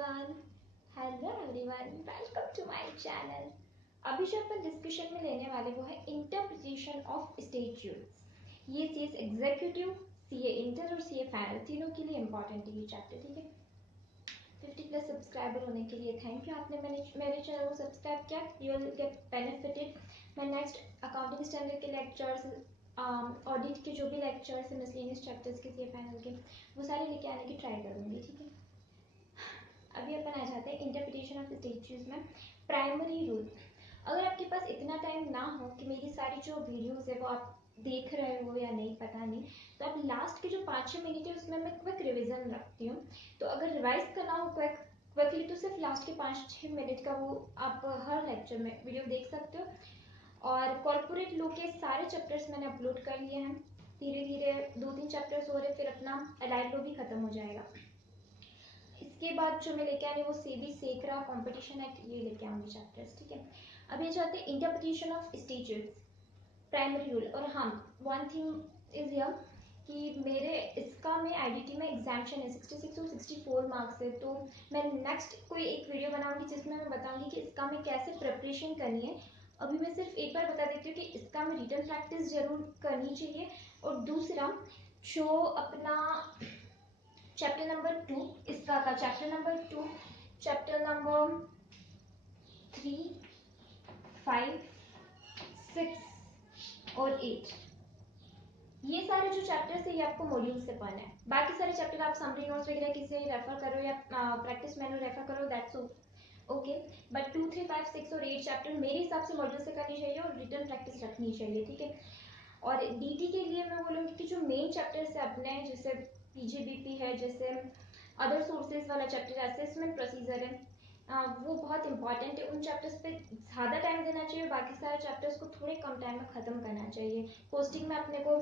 everyone. Hello everyone. Welcome to my channel. अभी जो अपन discussion में लेने वाले वो है इंटरप्रिटेशन ऑफ स्टैट्यूट्स। ये सीएस एग्जीक्यूटिव, सीए इंटर और सीए फाइनल तीनों के लिए इंपॉर्टेंट है ये चैप्टर, ठीक है। 50+ सब्सक्राइबर होने के लिए थैंक यू। आपने मेरे चैनल को सब्सक्राइब किया, यू विल गेट बेनिफिटेड। मैं नेक्स्ट अकाउंटिंग स्टैंडर्ड के लेक्चर्स, ऑडिट के जो भी लेक्चर्स है, मिसलेनियस चैप्टर्स के, सीए फाइनल के, वो सारे लेके आने की ट्राई करूँगी, ठीक है। अभी अपन आ जाते हैं इंटरप्रिटेशन ऑफ स्टैट्यूट्स में प्राइमरी रूल। अगर आपके पास इतना टाइम ना हो कि मेरी सारी जो वीडियोस है वो आप देख रहे हो या नहीं पता नहीं, तो आप लास्ट के जो 5-6 मिनट है उसमें मैं क्विक रिवीजन रखती हूँ। तो अगर रिवाइज करना हो क्विकली तो सिर्फ लास्ट के 5-6 मिनट का वो आप हर लेक्चर में वीडियो देख सकते हो। और कॉर्पोरेट लॉ के सारे चैप्टर्स मैंने अपलोड कर लिए हैं। धीरे धीरे 2-3 चैप्टर्स हो रहे, फिर अपना अलाइड लॉ भी खत्म हो जाएगा। इसके बाद जो मैं लेके आने वो सेबी सेक्रा कंपटीशन एक्ट, ये लेके आऊंगी चैप्टर्स, ठीक है। अभी जाते हैं interpretation of statutes primary rule. और हाँ, वन थिंग इज हियर कि मेरे इसका में आईडीटी में एग्जाम्पशन है 66 और 64 मार्क्स है, तो मैं नेक्स्ट कोई एक वीडियो बनाऊंगी जिसमें मैं बताऊंगी कि इसका में कैसे प्रिपरेशन करनी है। अभी मैं सिर्फ एक बार बता देती हूँ कि इसका में रिटन प्रैक्टिस जरूर करनी चाहिए। और दूसरा जो अपना चैप्टर नंबर 2 इसका था, चैप्टर नंबर 2, चैप्टर नंबर 3, 5, 6 और 8, ये सारे जो चैप्टर्स है ये आपको मॉड्यूल से पढ़ना है। बाकी सारे चैप्टर आप समरी नोट्स वगैरह किसी रेफर करो या प्रैक्टिस मैनुअल रेफर करो, दैट्स ओके। बट 2, 3, 5, 6 और 8 चैप्टर मेरे हिसाब से मॉड्यूल से करनी चाहिए और रिटन प्रैक्टिस रखनी चाहिए, ठीक है। और डीटी के लिए मैं बोलूँगी कि जो मेन चैप्टर्स है अपने, जैसे पीजीबीपी है, जैसे अदर सोर्सेज वाला चैप्टर, असेसमेंट प्रोसीजर है, वो बहुत इंपॉर्टेंट है। उन चैप्टर्स पे ज़्यादा टाइम देना चाहिए, बाकी सारे चैप्टर्स को थोड़े कम टाइम में ख़त्म करना चाहिए। पोस्टिंग में अपने को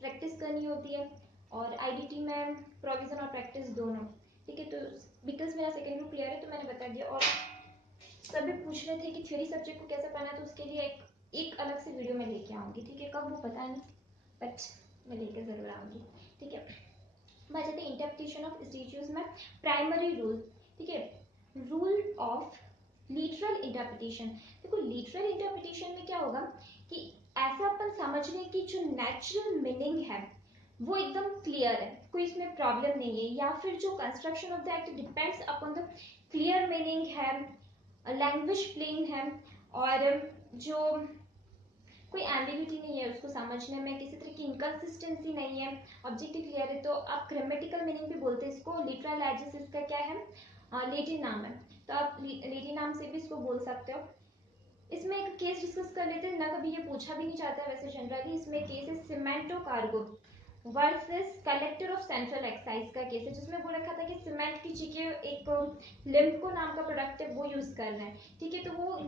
प्रैक्टिस करनी होती है और आईडीटी में प्रोविजन और प्रैक्टिस दोनों, ठीक है। तो बिकॉज मेरा सेकेंड ग्रुप क्लियर है तो मैंने बता दिया। और सभी पूछ रहे थे कि थ्योरी सब्जेक्ट को कैसे पढ़ना है, तो उसके लिए एक अलग से वीडियो में लेके आऊँगी, ठीक है। कब वो पता नहीं, बट मैं लेकर ज़रूर आऊँगी, ठीक है। बात जाते हैं इंटरप्रिटेशन ऑफ स्टैट्यूट्स में प्राइमरी रूल, ठीक है। Rule of literal interpretation. देखो लिटरल इंटरप्रिटेशन में क्या होगा कि ऐसा अपन समझ लें कि जो नेचुरल मीनिंग है वो एकदम क्लियर है, कोई इसमें प्रॉब्लम नहीं है, या फिर जो construction of the act depends upon the clear meaning है, लैंग्वेज प्लेन है, और जो कोई एम्बिग्यूटी नहीं है उसको समझने में, किसी तरह की इनकंसिस्टेंसी नहीं है, ऑब्जेक्टिव क्लियर है। तो आप ग्रामेटिकल मीनिंग भी बोलते हैं इसको। लिटरल एड्रेस इसका क्या है, लेटिन नाम है, तो आप लेटिन नाम से भी इसको बोल सकते हो। इसमें एक केस डिस्कस कर लेते हैं ना, कभी ये पूछा भी नहीं जाता है वैसे जनरली। इसमें केस है Cemento cargo versus collector of central excise का केस है, जिसमें बोल रखा था कि सीमेंट की जगह एक लिम्को नाम का प्रोडक्ट है वो यूज करना है, ठीक है। तो वो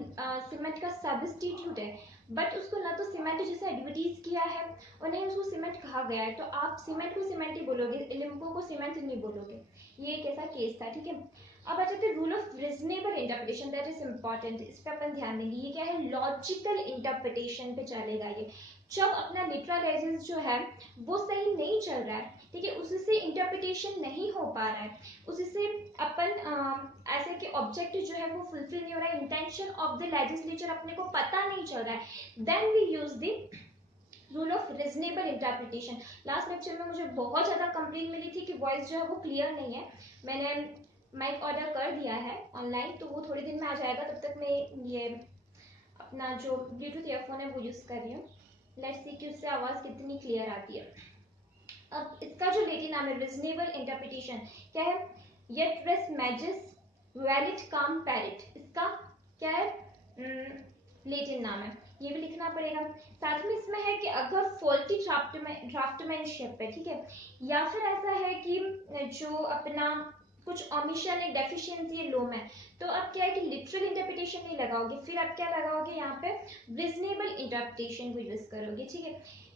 सीमेंट का सब्स्टिट्यूट है, बट उसको ना तो सीमेंट जैसे एडवर्टीज किया है और नहीं उसको सीमेंट कहा गया है, तो आप सीमेंट को सीमेंट ही बोलोगे, लिम्को को सीमेंट नहीं बोलोगे। ये एक ऐसा केस था, ठीक है। अब आ जाते हैं rule of reasonable interpretation, that is important, इस पर अपन ध्यान देंगे। ये क्या है, लॉजिकल इंटरप्रिटेशन पे चलेगा ये। जब अपना लिटरल एजेंस जो है वो सही नहीं चल रहा है, ठीक है, उससे इंटरप्रिटेशन नहीं हो पा रहा है, उससे अपन ऐसे कि ऑब्जेक्टिव जो है वो फुलफिल नहीं हो रहा है, इंटेंशन ऑफ द लेजिस्लेचर अपने को पता नहीं चल रहा है, then we use the rule of reasonable interpretation. Last lecture में मुझे बहुत ज्यादा कंप्लेंट मिली थी कि वॉइस जो है वो क्लियर नहीं है। मैंने माइक ऑर्डर कर दिया है ऑनलाइन, तो वो थोड़े दिन में आ जाएगा, तब तक मैं ये अपना जो ब्लूटूथ ईयरफोन है वो यूज कर रही हूँ। लेट्स सी कि उससे आवाज कितनी क्लियर आती है। अब इसका जो लेटिन नाम है रीजनेबल इंटरप्रिटेशन क्या है, येट रेस मैजिस वैलिड काम पैरिट, इसका क्या है, लेटिन नाम है, ये भी लिखना पड़ेगा। साथ में इसमें है कि अगर फॉल्टी ड्राफ्टमैनशिप है, ठीक है, या फिर ऐसा है कि जो अपना कुछ ऑमिशन एक डेफिशिएंसी है लो में, तो अब क्या है कि लिटरल इंटरप्रिटेशन नहीं लगाओगे, फिर आप क्या लगाओगे यहाँ पे, रीजनेबल इंटरप्रिटेशन को यूज करोगे, ठीक है।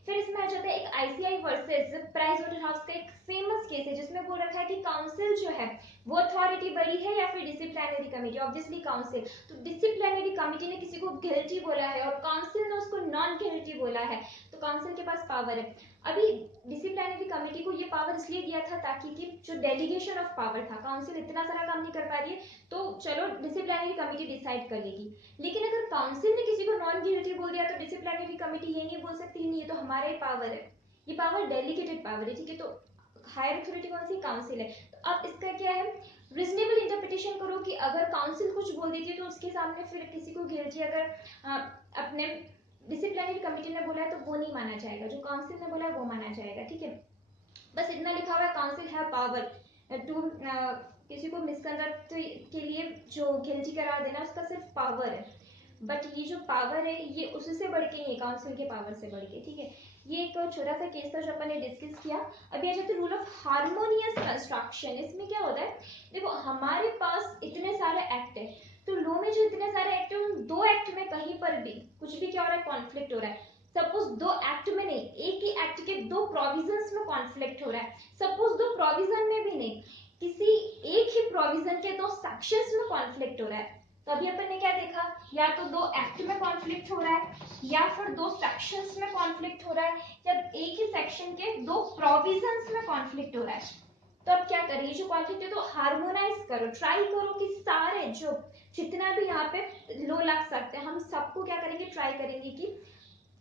फिर इसमें आ जाता है एक आईसीआई वर्सेस प्राइस वाटरहाउस का एक फेमस केस है, जिसमें बोल रखा है कि काउंसिल जो है वो अथॉरिटी बड़ी है या फिर discipline disciplinary committee, obviously council. तो डिसिप्लिनरी कमेटी ने किसी को गिल्टी बोला है और काउंसिल ने उसको नॉन गिल्टी बोला है, तो काउंसिल के पास पावर है। अभी डिसिप्लिनरी कमेटी को ये पावर इसलिए दिया था ताकि कि जो डेलीगेशन ऑफ पावर था, काउंसिल इतना सारा काम नहीं कर पा रही है तो चलो डिसिप्लिनरी कमेटी डिसाइड कर लेगी। लेकिन अगर काउंसिल ने किसी को नॉन गिल्टी बोल दिया तो डिसिप्लिनरी कमेटी ये नहीं बोल सकती नहीं ये तो हमारा ही पावर है, ये पावर डेलीगेटेड पावर है, ठीक है। तो हायर अथॉरिटी कौन सी, काउंसिल है। तो अब इसका क्या है, रीजनेबल इंटरप्रिटेशन करो कि अगर काउंसिल कुछ बोल देती है तो उसके सामने फिर किसी को गिल्टी अगर अपने डिसिप्लिनरी कमेटी ने बोला है तो वो नहीं माना जाएगा, जो काउंसिल ने बोला है वो माना जाएगा, ठीक है। बस इतना लिखा हुआ है, काउंसिल हैव पावर टू किसी को मिसकंडक्ट के लिए जो गिल्टी करार देना उसका सिर्फ पावर है, बट ये जो पावर है ये उससे बढ़ के नहीं, काउंसिल के पावर से बढ़ के, ठीक है। ये एक छोटा सा केस था जो अपन ने डिस्कस किया। अभी आ जाते रूल ऑफ हार्मोनियस कंस्ट्रक्शन। इसमें क्या होता है, देखो हमारे पास इतने सारे एक्ट है, तो लॉ में जो इतने सारे एक्ट है उन दो एक्ट में कहीं पर भी कुछ भी क्या हो रहा है, कॉन्फ्लिक्ट हो रहा है। सपोज दो एक्ट में नहीं, एक ही एक्ट के दो प्रोविजंस में कॉन्फ्लिक्ट हो रहा है, सपोज दो प्रोविजन में भी नहीं, किसी एक ही प्रोविजन के दो सेक्शंस में कॉन्फ्लिक्ट हो रहा है, तो अभी अपन ने क्या देखा, या तो दो एक्ट में कॉन्फ्लिक्ट हो रहा है या फिर दो सेक्शंस में कॉन्फ्लिक्ट हो रहा है या एक ही सेक्शन के दो प्रोविजंस में कॉन्फ्लिक्ट हो रहा है। तो अब क्या करें, जो कॉन्फ्लिक्ट है तो हार्मोनाइज करो, ट्राई करो कि सारे जो जितना भी यहाँ पे लो लग सकते हैं हम सबको क्या करेंगे, ट्राई करेंगे कि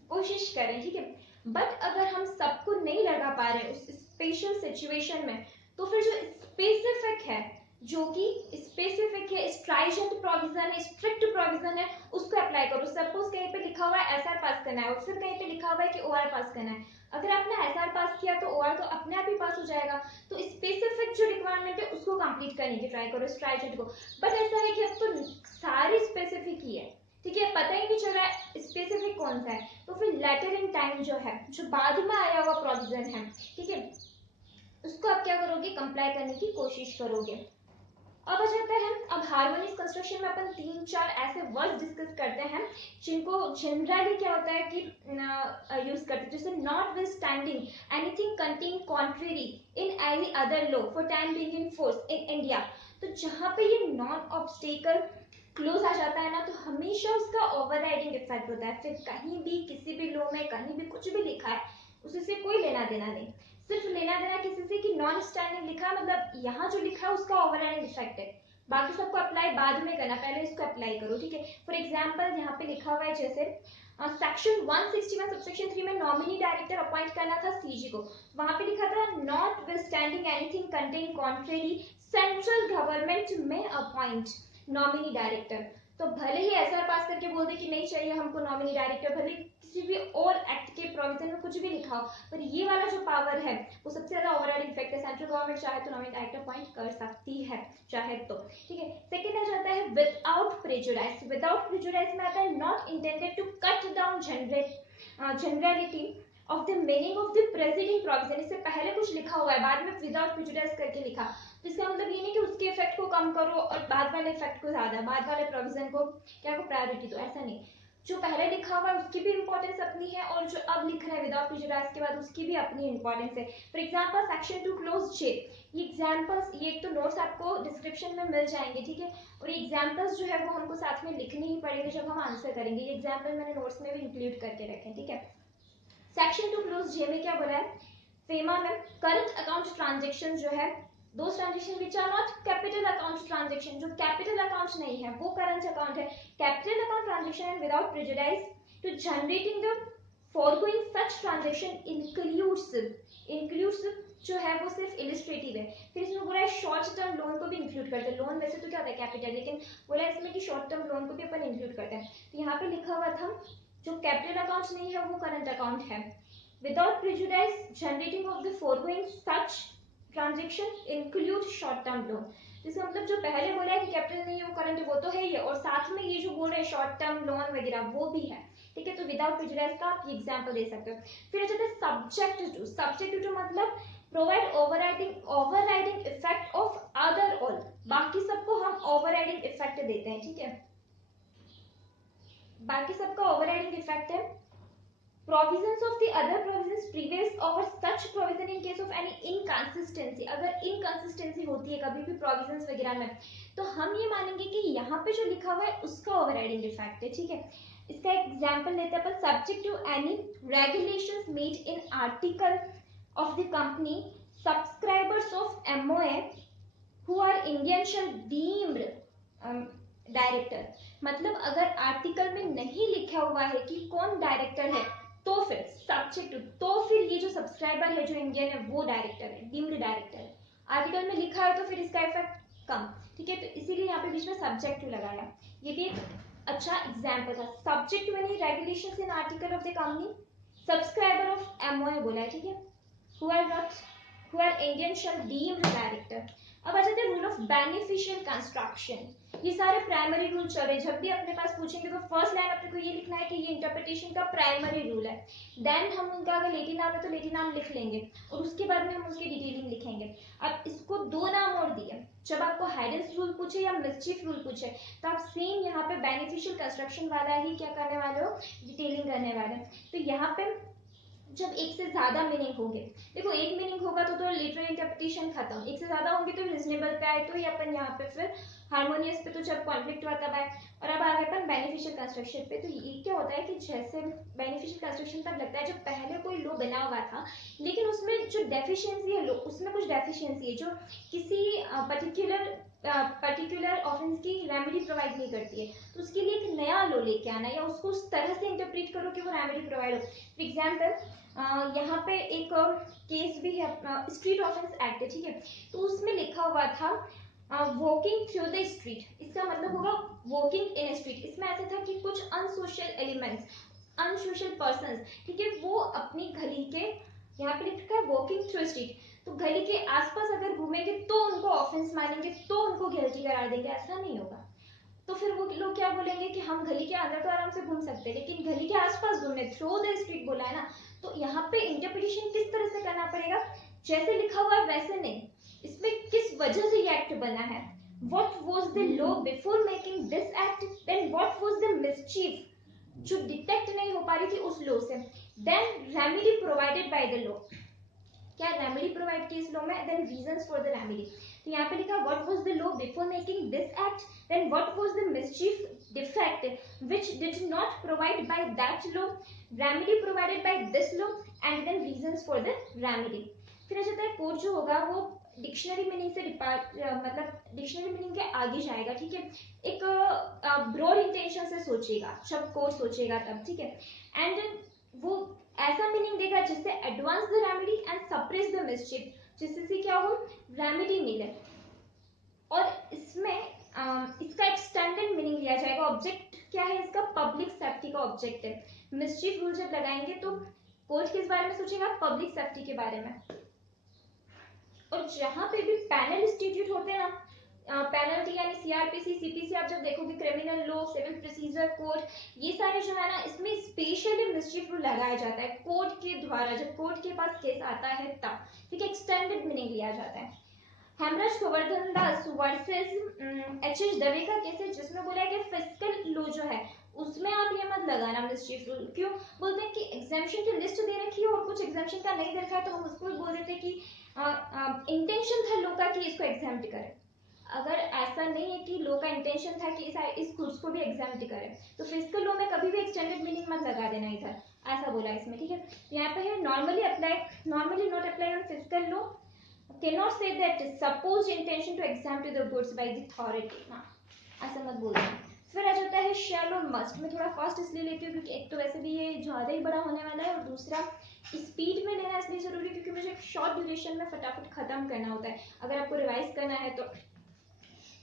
कोशिश करें, ठीक है। बट अगर हम सबको नहीं लगा पा रहे उस स्पेशल सिचुएशन में, तो फिर जो स्पेसिफिक है, जो कि स्पेसिफिक है, स्ट्राइजेंट प्रोविजन है, स्ट्रिक्ट प्रोविजन है, उसको अप्लाई करो। सपोज कहीं पे लिखा हुआ है एसआर पास करना है और फिर कहीं पे लिखा हुआ है कि ओआर पास करना है, अगर आपने एसआर पास किया तो ओआर तो अपने आप ही पास हो जाएगा। तो स्पेसिफिक जो रिक्वायरमेंट है उसको कंप्लीट करने की ट्राई करो, स्ट्राइजेंट को। बट ऐसा है कि अब तो सारे स्पेसिफिक ही है, ठीक है, पता ही नहीं चल रहा है स्पेसिफिक कौन सा है, तो फिर लेटर इन टाइम जो है, जो बाद में आया हुआ प्रोविजन है, ठीक है, उसको आप क्या करोगे, कंप्लाई करने की कोशिश करोगे। अब आ जाता है, अब हार्मोनियस कंस्ट्रक्शन में अपन 3-4 ऐसे वर्ड्स डिस्कस करते हैं जिनको जनरली क्या होता है कि यूज करते हैं, जैसे not with standing anything contain contrary in any other law for time being in force in India. तो जहां पे ये नॉन ऑब्स्टेकल क्लोज आ जाता है ना, तो हमेशा उसका ओवरराइडिंग इफेक्ट होता है। फिर कहीं भी किसी भी लॉ में कहीं भी कुछ भी लिखा है उससे कोई लेना देना नहीं, सिर्फ लेना देना किसी से कि नॉन स्टैंडिंग लिखा मतलब यहाँ जो लिखा है उसका ओवरराइडिंग इफेक्ट है, बाकी सबको अप्लाई बाद में करना, पहले इसको अप्लाई करो, ठीक है। फॉर एग्जांपल यहाँ पे लिखा हुआ है जैसे सेक्शन 161 सबसेक्शन 3 में नॉमिनी डायरेक्टर अपॉइंट करना था सीजी को, वहां पे लिखा था not with standing anything contain contrary central government में अपॉइंट नॉमिनी डायरेक्टर। तो भले ही एसआर पास करके बोल दे कि नहीं चाहिए हमको नॉमिनी डायरेक्टर, भले किसी भी और एक्ट के प्रोविजन में कुछ भी लिखा हो, पर ये वाला जो पावर है वो सबसे ज्यादा ओवरराइडिंग इफेक्ट है। सेंट्रल गवर्नमेंट चाहे तो नॉमिनी डायरेक्टर अपॉइंट कर सकती है चाहे तो, ठीक है। सेकंड आ जाता है विदाउट प्रेजुडिस। विदाउट प्रेजुडिस में आता है not intended to cut down generality of the meaning of the presiding provision. इससे पहले कुछ लिखा हुआ है, बाद में विदाउट प्रेजुडिस करके लिखा, तो इसका मतलब ये नहीं कि उसके इफेक्ट को कम करो और बाद वाले इफेक्ट को ज्यादा, बाद वाले प्रोविजन को क्या को प्रायोरिटी दो, ऐसा नहीं। जो पहले लिखा हुआ है उसकी भी इंपॉर्टेंस अपनी है और जो अब लिख रहे हैं विदाउट प्रेजुडिस के बाद उसकी भी अपनी इंपॉर्टेंस है। फॉर एग्जांपल सेक्शन 2 क्लोज जे, ये एग्जांपल्स, ये तो नोट्स आपको डिस्क्रिप्शन में मिल जाएंगे, ठीक है, और ये एग्जांपल्स जो है वो हमको साथ में लिखने ही पड़ेंगे जब हम आंसर करेंगे। ये एग्जांपल मैंने नोट्स में भी इंक्लूड करके रखे, ठीक है। सेक्शन 2 क्लोज जे में क्या बोला है, फेमा में करंट अकाउंट ट्रांजेक्शन जो है, दो transaction which are not capital account transaction, जो कैपिटल अकाउंट नहीं है वो करंट अकाउंट है। Capital account transaction and without prejudice to generating the foregoing such transaction includes जो है वो सिर्फ इलिस्ट्रेटिव है। फिर इसमें बोला है शॉर्ट टर्म लोन को भी इंक्लूड करते हैं। लोन वैसे तो क्या होता है कैपिटल, लेकिन बोला इसमें कि शॉर्ट टर्म लोन को भी अपन इंक्लूड करते हैं। तो यहाँ पे लिखा हुआ था जो कैपिटल अकाउंट नहीं है वो करंट अकाउंट है। Without prejudice generating of the foregoing such transaction include short term loan. इसका मतलब जो पहले बोला है कि कैपिटल नहीं है वो करंट है वो तो है ही है, और साथ में ये जो बोल रहे हैं शॉर्ट टर्म लोन वगैरह वो भी है, ठीक है। तो विदाउट प्रेजुडिस का आप एग्जांपल दे सकते हो। फिर आ जाता है सब्जेक्ट टू। सब्जेक्ट टू मतलब provide overriding effect of other all, बाकी सबको हम ओवरराइडिंग इफेक्ट देते हैं, ठीक है, बाकी सबका ओवरराइडिंग इफेक्ट है। provisions of the other provisions previous over such provision in case of any inconsistency, अगर inconsistency होती है कभी भी provisions वगैरह में, तो हम ये मानेंगे कि यहाँ पे जो लिखा हुआ है उसका overriding defect है, ठीक है। इसका एग्जाम्पल लेते हैं अपन, subject to any regulations made in article of the company, subscribers of MOA who are Indian shall deemed director. मतलब अगर आर्टिकल में नहीं लिखा हुआ है कि कौन डायरेक्टर है, तो फिर सब्जेक्ट, तो फिर ये जो सब्सक्राइबर है जो इंडियन है वो डायरेक्टर है, डीम्ड डायरेक्टर है। आर्टिकल में लिखा है तो फिर इसका इफेक्ट कम, ठीक है। तो इसीलिए यहाँ पे बीच में सब्जेक्ट टू लगाया। ये भी एक अच्छा एग्जाम्पल था। Subject to any regulations in article of the company, subscriber of MOA बोला है, ठीक है। Who are Indian shall deemed director. अब आ जाते हैं रूल ऑफ बेनिफिशियल कंस्ट्रक्शन। ये सारे प्राइमरी रूल चल रहे, जब भी अपने पास पूछेंगे तो फर्स्ट लाइन अपने को ये लिखना है कि ये इंटरप्रिटेशन का प्राइमरी रूल है। देन हम उनका अगर लेटी नाम है तो लेटी नाम लिख लेंगे और उसके बाद में हम उसकी डिटेलिंग लिखेंगे। अब इसको दो नाम और दिए, जब आपको हाइडेंस रूल पूछे या मिसचीफ रूल पूछे तो आप सेम यहाँ पे बेनिफिशियल कंस्ट्रक्शन वाला ही क्या करने वाले हो, डिटेलिंग करने वाले हो। तो यहाँ पे जब एक से ज्यादा मीनिंग होंगे, देखो एक मीनिंग होगा तो लिटरल इंटरप्रिटेशन खत्म, एक से ज्यादा होंगे तो रिजनेबल पे आए तो ये अपन यहाँ पे फिर हार्मोनियस पे, तो जब कॉन्फ्लिक्ट हुआ तब आए। और अब आगे अपन बेनिफिशियल कंस्ट्रक्शन पे। तो ये क्या होता है कि जैसे बेनिफिशियल कंस्ट्रक्शन तब लगता है जब पहले कोई लॉ बना हुआ था लेकिन उसमें जो डेफिशिएंसी है लॉ, उसमें कुछ डेफिशिएंसी है जो किसी पर्टिकुलर ऑफेंस की रेमेडी प्रोवाइड नहीं करती है, तो उसके लिए एक नया लॉ लेके आना या उसको उस तरह से इंटरप्रेट करो कि वो रेमेडी प्रोवाइड हो। फॉर एग्जाम्पल यहाँ पे एक केस भी है, स्ट्रीट ऑफेंस एक्ट है, ठीक है। तो उसमें लिखा हुआ था वॉकिंग थ्रू द स्ट्रीट, इसका मतलब होगा वॉकिंग इन स्ट्रीट। इसमें ऐसा था कि कुछ अनसोशल एलिमेंट्स, अनसोशल पर्संस, ठीक है, वो अपनी गली के, यहाँ पे लिखा है वॉकिंग थ्रू स्ट्रीट, तो गली के आसपास अगर घूमेंगे तो उनको ऑफेंस मानेंगे, तो उनको गिल्टी करार देंगे, ऐसा नहीं होगा। तो फिर वो लोग क्या बोलेंगे कि हम गली के अंदर तो आराम से घूम सकते हैं लेकिन गली के आसपास घूमने, थ्रू द स्ट्रीट बोला है ना, तो यहाँ पे इंटरप्रिटेशन किस तरह से करना पड़ेगा, जैसे लिखा हुआ है वैसे नहीं, इसमें किस वजह से ये एक्ट बना है, what was the law before making this act, then what was the mischief जो डिटेक्ट नहीं हो पा रही थी उस लॉ से, then remedy provided by the law, क्या रेमेडी प्रोवाइड की इस लॉ में, then reasons for the remedy. तो यहाँ पे लिखा what was the law before making this act, then what was the mischief defect which did not provide by that law, remedy provided by this law and then reasons for the remedy. फिर जाता है code जो होगा वो dictionary meaning से मतलब dictionary meaning के आगे जाएगा, ठीक है। एक ब्रॉड इंटेंशन से सोचेगा जब कोड सोचेगा तब, ठीक है। एंड वो ऐसा मीनिंग देगा जिससे advance the remedy and suppress the मिसचिफ, जिससे क्या हो, रेमेडी मिले। और इसमें इसका एक्सटेंडेड मीनिंग लिया जाएगा। ऑब्जेक्ट क्या है इसका, पब्लिक सेफ्टी का ऑब्जेक्ट है। मिसचिफ रूल जब लगाएंगे तो कोर्ट किस बारे में सोचेगा, पब्लिक सेफ्टी के बारे में। और जहां पे भी पैनल इंस्टीट्यूट होते हैं ना, पेनल्टी यानी सीआरपीसी, सीपीसी, आप जब देखोगे criminal law, civil procedure code, ये सारे जो है ना इसमें स्पेशली मिसचिफ रूल लगाया जाता है कोर्ट के द्वारा, जब कोर्ट के पास केस आता है तब, ठीक है, एक्सटेंडेड मीनिंग लिया जाता है। हेमराज गोवर्धन दास वर्सेस एच.एच. दवे का केस है जिसमें बोला है कि फिस्कल लॉ जो है उसमें आप ये मत लगाना मिसचिफ रूल। क्यों बोलते हैं कि एग्जाम्पशन की लिस्ट दे रखी है और कुछ एग्जाम्पशन का नहीं दे रखा है, तो हम उसको भी बोल देते हैं कि इंटेंशन था लॉ का कि इसको एग्जाम्प्ट करें। अगर ऐसा नहीं है कि लॉ का इंटेंशन था कि इस गुड्स को भी एग्जाम्प्ट करें, तो फिस्कल लॉ में कभी भी एक्सटेंडेड मीनिंग मत लगा देना इधर, ऐसा बोला इसमें, ठीक है। यहाँ पे है normally apply, normally not apply on fiscal law, cannot say that supposed intention to exempt the goods by the authority, हाँ ऐसा मत बोलना। फिर आ जाता है shall और must। मैं थोड़ा फास्ट इसलिए लेती हूँ क्योंकि एक तो वैसे भी ये ज्यादा ही बड़ा होने वाला है और दूसरा स्पीड में लेना इसलिए जरूरी क्योंकि मुझे एक शॉर्ट ड्यूरेशन में फटाफट खत्म करना होता है अगर आपको रिवाइज करना है तो।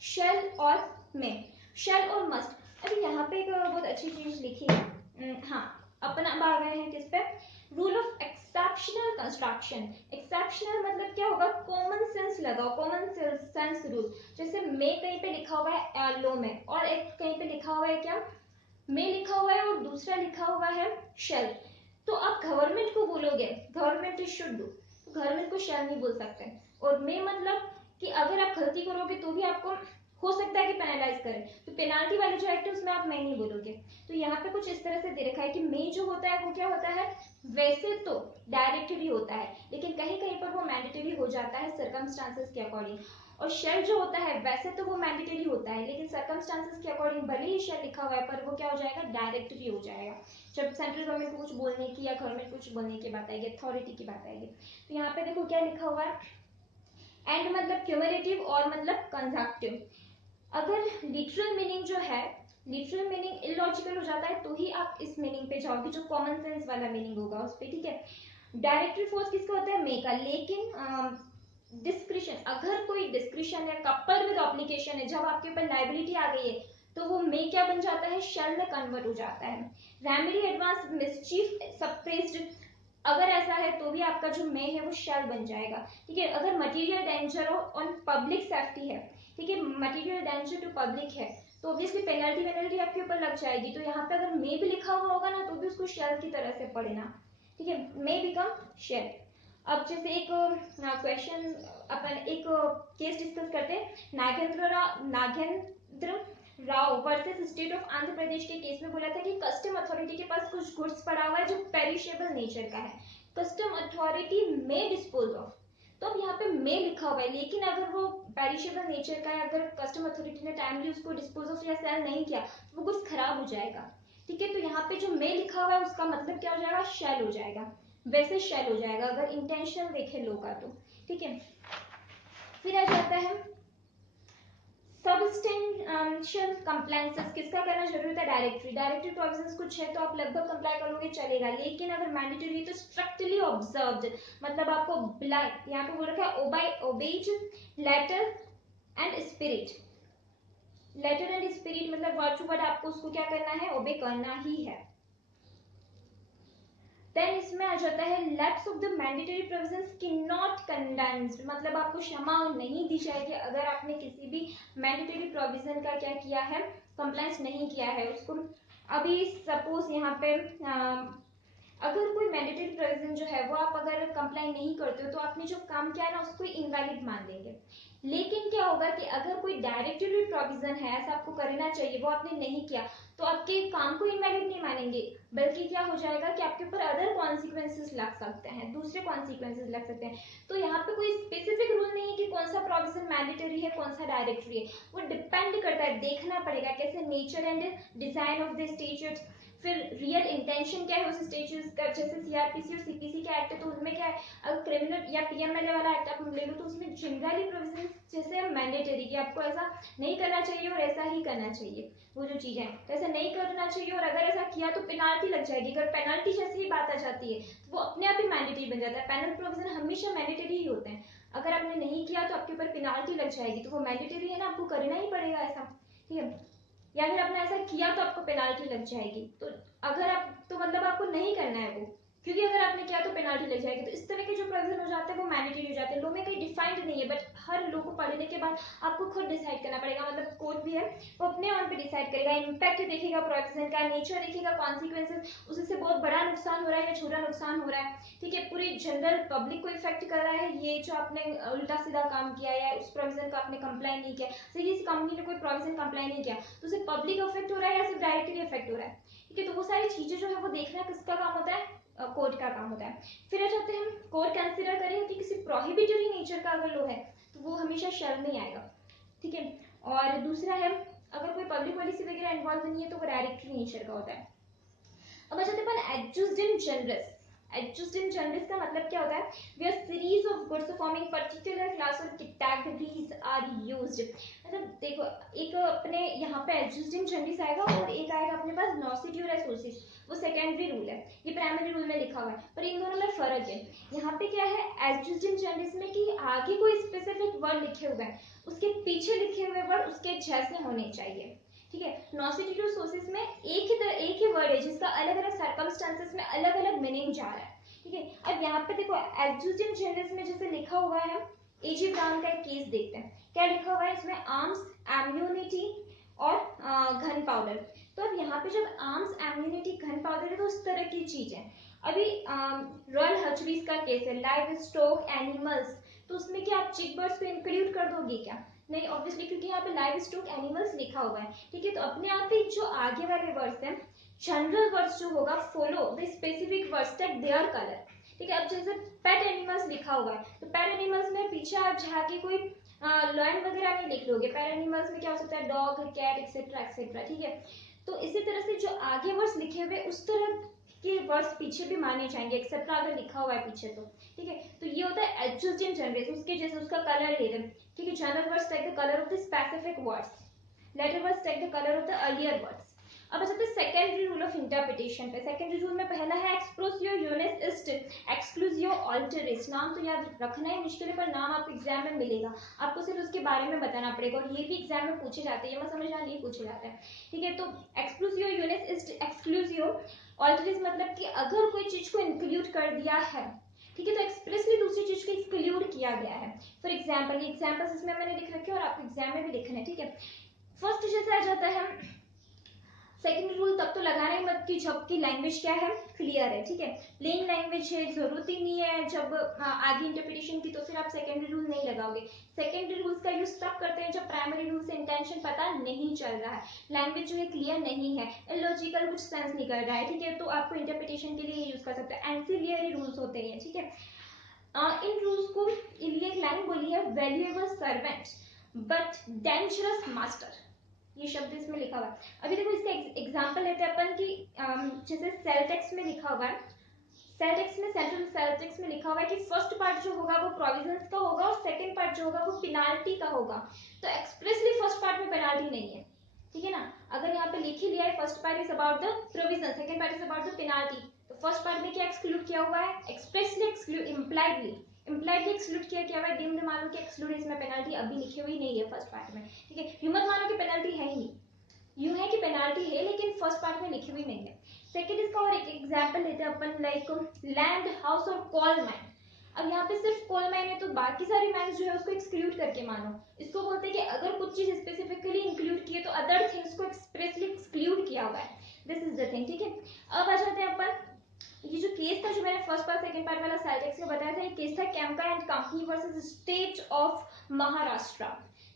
shall और may, shall और must। अभी यहाँ पे एक बहुत अच्छी चीज लिखी है, हाँ अपन अब आ गए हैं किस पे, rule of exceptional construction. Exceptional मतलब क्या होगा, कॉमन सेंस लगाओ, कॉमन सेंस रूल। जैसे मे कहीं पे लिखा हुआ है लो में और एक कहीं पे लिखा हुआ है क्या, मे लिखा हुआ है और दूसरा लिखा हुआ है शेल, तो आप गवर्नमेंट को बोलोगे गवर्नमेंट शुड डू, गवर्नमेंट को शेल नहीं बोल सकते। और मे मतलब कि अगर आप गलती करोगे तो भी आपको हो सकता है कि पेनलाइज करे, तो पेनाल्टी वाले जो एक्ट है उसमें आप मैं नहीं बोलोगे। तो यहाँ पे कुछ इस तरह से दे रखा है कि मे जो होता है वो क्या होता है, वैसे तो डायरेक्टली होता है लेकिन कहीं कहीं पर वो मैंडेटरी हो जाता है सर्कमस्टांसेस के अकॉर्डिंग, और शेल जो होता है वैसे तो वो मैंडेटरी होता है लेकिन सर्कमस्टांसेस के अकॉर्डिंग भले ही शेल लिखा हुआ है पर वो क्या हो जाएगा, डायरेक्टली हो जाएगा जब सेंट्रल गवर्नमेंट को कुछ बोलने की या गवर्नमेंट कुछ बोलने की बात आएगी, अथॉरिटी की बात आएगी। तो यहाँ पे देखो क्या लिखा हुआ है, एंड मतलब क्यूमुलेटिव और मतलब कंजक्टिव। अगर लिटरल मीनिंग जो है, लिटरल मीनिंग इलॉजिकल हो जाता है तो ही आप इस मीनिंग पे जाओगे जो कॉमन सेंस वाला मीनिंग होगा उस पे, ठीक है। डायरेक्टरी फोर्स किसका होता है, मे का, लेकिन डिस्क्रिशन, अगर कोई डिस्क्रिशन है कपल्ड विद ऑब्लिगेशन है, जब आपके ऊपर लाइबिलिटी आ गई है तो वो मे क्या बन जाता है, शैल में कन्वर्ट हो जाता है। रेमेडी एडवांस मिसचीफ सप्रेस्ड, अगर ऐसा है तो भी आपका जो मे है वो शैल बन जाएगा, ठीक है। अगर material danger on public safety है, ठीक है, मटेरियल डेंजर टू पब्लिक है तो ऑब्वियसली पेनल्टी आपके ऊपर लग जाएगी। तो यहाँ पे अगर मे भी लिखा हुआ होगा ना तो भी उसको शैल की तरह से पढ़ना, ठीक है, मे बिकम शैल। अब जैसे एक क्वेश्चन अपन एक केस डिस्कस करते हैं, Nagendra Rao versus state of Andhra Pradesh के केस में बोला था कि कस्टम अथॉरिटी के पास कुछ गुड्स पड़ा हुआ है जो पेरिशेबल नेचर का है, कस्टम अथॉरिटी में डिस्पोज ऑफ, तो अब यहाँ पे मे लिखा हुआ है लेकिन अगर वो पेरिशेबल नेचर का है, अगर कस्टम अथॉरिटी ने टाइमली उसको डिस्पोज ऑफ या सेल नहीं किया तो वो कुछ खराब हो जाएगा, ठीक है। तो यहाँ पे जो मे लिखा हुआ है उसका मतलब क्या हो जाएगा, शैल हो जाएगा, वैसे शैल हो जाएगा अगर इंटेंशनल देखे लो का तो, ठीक है। फिर आ जाता है सबस्टेंशियल कंप्लायंसेस, किसका करना जरूरी होता है, डायरेक्टरी, डायरेक्टरी प्रोविजंस कुछ है तो आप लगभग कंप्लाई करोगे चलेगा, लेकिन अगर मैंडेटरी तो स्ट्रिक्टली ऑब्जर्व्ड, मतलब आपको यहाँ पे बोल रखा है obeys letter and spirit, letter and spirit मतलब वर्ड टू वर्ड आपको उसको क्या करना है, ओबे करना ही है। देन इसमें आ जाता है lapse of the mandatory provisions can not condemned, मतलब आपको क्षमा नहीं दी जाएगी अगर आपने किसी भी मैंडेटरी प्रोविजन का क्या किया है, कंप्लायंस नहीं किया है उसको। अभी सपोज यहाँ पे अगर कोई मैंडेटरी प्रोविजन जो है वो आप अगर कंप्लाई नहीं करते हो तो आपने जो काम किया ना उसको इनवैलिड मान देंगे, लेकिन क्या होगा कि अगर कोई डायरेक्टरी प्रोविजन है ऐसा आपको करना चाहिए वो आपने नहीं किया तो आपके काम को इनवैलिड नहीं मानेंगे, बल्कि क्या हो जाएगा कि आपके ऊपर अदर कॉन्सिक्वेंसेस लग सकते हैं, दूसरे कॉन्सिक्वेंसेस लग सकते हैं। तो यहाँ पे कोई स्पेसिफिक रूल नहीं है कि कौन सा प्रोविजन मैंडेटरी है कौन सा डायरेक्टरी है, वो डिपेंड करता है, देखना पड़ेगा कैसे nature and design of the statute, फिर रियल इंटेंशन क्या है उस स्टेट्यूट का, जैसे सीआरपीसी और सीपीसी के एक्ट है तो उनमें क्या है, अगर क्रिमिनल या पीएमएलए वाला एक्ट आप ले लो तो उसमें जनरली प्रोविजन जैसे मैंडेटरी कि आपको ऐसा नहीं करना चाहिए और ऐसा ही करना चाहिए, वो जो चीजें हैं तो ऐसा नहीं करना चाहिए और अगर ऐसा किया तो पेनाल्टी लग जाएगी, अगर पेनाल्टी जैसे ही बात आ जाती है तो वो अपने आप ही मैंडेटरी बन जाता है, पेनल प्रोविजन हमेशा मैंडेटरी ही होते हैं, अगर आपने नहीं किया तो आपके ऊपर पेनाल्टी लग जाएगी तो वो मैंडेटरी है ना, आपको करना ही पड़ेगा ऐसा, ठीक है, या फिर आपने ऐसा किया तो आपको पेनाल्टी लग जाएगी, तो अगर आप तो मतलब आपको नहीं करना है वो, क्योंकि अगर आपने किया तो पेनाल्टी लग जाएगी। तो इस तरह के जो प्रोविजन हो जाते हैं वो मैंडेटरी हो जाते हैं, लॉ में कहीं डिफाइंड नहीं है बट हर लॉ को पढ़ने के बाद आपको खुद डिसाइड करना पड़ेगा, मतलब कोर्ट भी है वो अपने ऑन पे डिसाइड करेगा, इम्पैक्ट देखेगा प्रोविजन का, नेचर देखेगा, कॉन्सिक्वेंसेस, उससे बहुत बड़ा नुकसान हो रहा है या छोटा नुकसान हो रहा है, ठीक है, पूरी जनरल पब्लिक को इफेक्ट कर रहा है ये जो आपने उल्टा सीधा काम किया या उस प्रोविजन का आपने कंप्लाई नहीं किया, जैसे किसी कंपनी ने कोई प्रोविजन कंप्लाई नहीं किया तो उसे पब्लिक इफेक्ट हो रहा है या सिर्फ डायरेक्टली इफेक्ट हो रहा है, ठीक है, तो वो सारी चीजें जो है वो देखना किसका काम होता है, कोर्ट का काम होता है। फिर आ जाते हैं हम कोर्ट कंसीडर करें कि किसी प्रोहिबिटरी नेचर का अगर लॉ है तो वो हमेशा शैल में आएगा, ठीक है, और दूसरा है अगर कोई पब्लिक पॉलिसी वगैरह इन्वॉल्व नहीं है तो वो डायरेक्टरी नेचर का होता है। अब आ जाते हैं अपन एडजुस्ड जनरस, एडजुस्ड जनरस का मतलब क्या होता है, where series of goods forming particular class और कैटेगरीज आर यूज्ड, मतलब देखो एक अपने यहाँ पे एडजुस्ड जनरस आएगा और एक आएगा अपने पास नॉसिटी और एसोसिएट, वो सेकेंडरी रूल है, ये प्राइमरी रूल में लिखा हुआ है, पर इन दोनों में फर्क है। यहाँ पे क्या है एडजुस्ड जनरस में कि आगे कोई स्पेसिफिक वर्ड लिखे हुए हैं उसके पीछे लिखे हुए वर्ड उसके जैसे होने चाहिए, ठीक है। नॉसिटी टू सोर्सेस में एक ही वर्ड है जिसका अलग अलग सर्कमस्टांसेस में अलग अलग मीनिंग जा रहा है, ठीक है। अब यहाँ पे देखो एडजुस्ड जनरस में जैसे लिखा हुआ है, एजी ब्राउन का एक केस देखते हैं क्या लिखा हुआ है इसमें, आर्म्स एम्यूनिटी और घन पाउडर, तो अब यहाँ पे जब आर्म्स एम्यूनिटी घन पाउडर है तो उस तरह की चीज है। अभी रॉयल हचबीज का केस है लाइव स्टॉक एनिमल्स, तो उसमें क्या आप चिक बर्ड्स को इंक्लूड कर दोगे क्या, नहीं, ऑब्वियसली, क्योंकि यहाँ पे लाइव स्टॉक एनिमल्स लिखा हुआ है, ठीक है। तो अपने आप ही जो आगे वाले वर्ड्स हैं, जनरल वर्ड्स जो होगा follow the specific words that their colour, ठीक है। अब जैसे पेट एनिमल्स लिखा हुआ है, तो पेट एनिमल्स में पीछे आप जाके कोई लाइन वगैरह नहीं लिख लोगे। पेट एनिमल्स में क्या हो सकता है, डॉग, कैट, एक्सेट्रा एक्सेट्रा, ठीक है। तो इसी तरह से जो आगे वर्ड्स लिखे हुए उस तरह के वर्ड्स पीछे भी माने जाएंगे, एक्सेट्रा अगर लिखा हुआ है पीछे तो, ठीक है। तो ये होता है एडजस्टिंग जनरल, उसके जैसे उसका कलर ले लें, ठीक है। General words take the colour of the specific words, later words take the colour of the earlier words. अब आ जाते हैं सेकेंडरी रूल ऑफ इंटरप्रिटेशन पे। सेकेंडरी रूल में पहला है एक्सप्रेस योर यूनिस इस्ट एक्सक्लूज योर ऑल्टरिस्ट। नाम तो याद रखना है, मुश्किल है, पर नाम आपको एग्जाम में मिलेगा, आपको सिर्फ उसके बारे में बताना पड़ेगा, और ये भी एग्जाम में पूछे जाते हैं, ये मत समझना नहीं पूछे जाते हैं, ठीक है। तो एक्सक्लूज योर यूनिस इस्ट एक्सक्लूज योर ऑल्टरिस्ट मतलब कि अगर कोई चीज को इंक्लूड कर दिया है, ठीक है, तो एक्सप्रेसली दूसरी चीज को एक्सक्लूड किया गया है। फॉर एग्जाम्पल, ये एग्जाम्पल्स इसमें मैंने लिख रखे हैं और आपको एग्जाम में भी लिखना है, ठीक है। फर्स्ट जैसे आ जाता है, सेकंड रूल तब तो लगाना ही मत कि जबकि लैंग्वेज क्या है, क्लियर है, ठीक है। प्लेन लैंग्वेज है, जरूरत ही नहीं है जब आगे इंटरप्रिटेशन की, तो फिर आप सेकेंडरी रूल नहीं लगाओगे। सेकेंडरी रूल्स का यूज तब करते हैं जब प्राइमरी रूल से इंटेंशन पता नहीं चल रहा है, लैंग्वेज जो है क्लियर नहीं है, इलॉजिकल कुछ सेंस नहीं कर रहा है, ठीक है, तो आपको इंटरप्रिटेशन के लिए यूज कर सकते हैं। एंसिलियरी रूल्स होते हैं, ठीक है। इन रूल्स को लिए एक लाइन बोली है, valuable servant but dangerous master, ये शब्द इसमें लिखा हुआ है। अभी देखो इसका एग्जांपल लेते हैं अपन कि जैसे सेल टेक्स्ट में लिखा हुआ है, सेल टेक्स्ट में, सेंट्रल सेल टेक्स्ट में लिखा हुआ है कि फर्स्ट पार्ट जो होगा वो प्रोविजंस का होगा और सेकंड पार्ट जो होगा वो पेनाल्टी का होगा। तो एक्सप्रेसली फर्स्ट पार्ट में पेनाल्टी नहीं है, ठीक है ना। अगर यहाँ पे लिख ही लिया है first part is about the provision, second part is about the penalty, तो फर्स्ट पार्ट में क्या एक्सक्लूड किया हुआ है, एक्सप्रेसली एक्सक्लूड, इम्प्लाइडली एक्सक्लूड किया हुआ है। डिम्ड मान लो कि एक्सक्लूड, इसमें पेनाल्टी अभी लिखी हुई नहीं है फर्स्ट पार्ट में, ठीक है। ह्यूमन मान लो कि पेनाल्टी है ही नहीं, यूं है कि पेनाल्टी है लेकिन फर्स्ट पार्ट में लिखी हुई नहीं है। सेकंड इसका और एक एग्जांपल लेते हैं अपन, लाइक लैंड, हाउस और कोल माइन। अब यहाँ पे सिर्फ कोल माइन है तो बाकी सारी माइंस जो है उसको एक्सक्लूड करके मानो। इसको बोलते हैं कि अगर कुछ चीज स्पेसिफिकली इंक्लूड की है तो अदर थिंग्स को एक्सप्रेसली एक्सक्लूड किया हुआ है, दिस इज द थिंग, ठीक है। अब आ जाते हैं अपन, ये जो केस था जो मैंने फर्स्ट पार्ट सेकंड पार्ट वाला साइटेक्स में बताया था, ये केस था Kemka and company versus state of Maharashtra,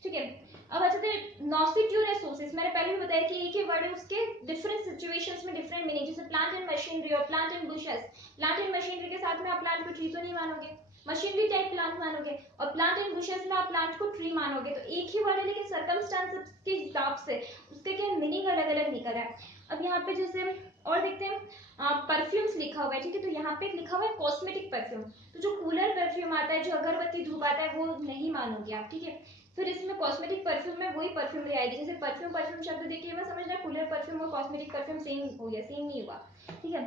ठीक है। अब अच्छा नॉसिट्यूड रिसोर्सेज, मैंने पहले भी बताया कि एक ही वर्ड है, उसके डिफरेंट सिचुएशंस में डिफरेंट मीनिंग, जैसे प्लांट एंड मशीनरी और plant and bushes. Plant and machinery के साथ में आप प्लांट को ट्री तो नहीं मानोगे, मशीनरी टाइप प्लांट मानोगे, और प्लांट एंड बुशेस में आप प्लांट को ट्री मानोगे। तो एक ही वर्ड है लेकिन सर्कमस्टांसेस के हिसाब से उसका क्या मीनिंग अलग अलग निकल रहा है। अब यहाँ पे जैसे और देखते हैं, परफ्यूम्स लिखा हुआ है, ठीक है, तो यहाँ पे लिखा हुआ है कॉस्मेटिक परफ्यूम, तो जो कूलर परफ्यूम आता है, जो अगरबत्ती धूप आता है, वो नहीं मानोगे आप, ठीक है। फिर इसमें कॉस्मेटिक परफ्यूम में वही परफ्यूमरी आएगी, जैसे परफ्यूम परफ्यूम शब्द देखिए मैं समझना कूलर परफ्यूम और कॉस्मेटिक परफ्यूम सेम हो गया, सेम नहीं हुआ, ठीक है।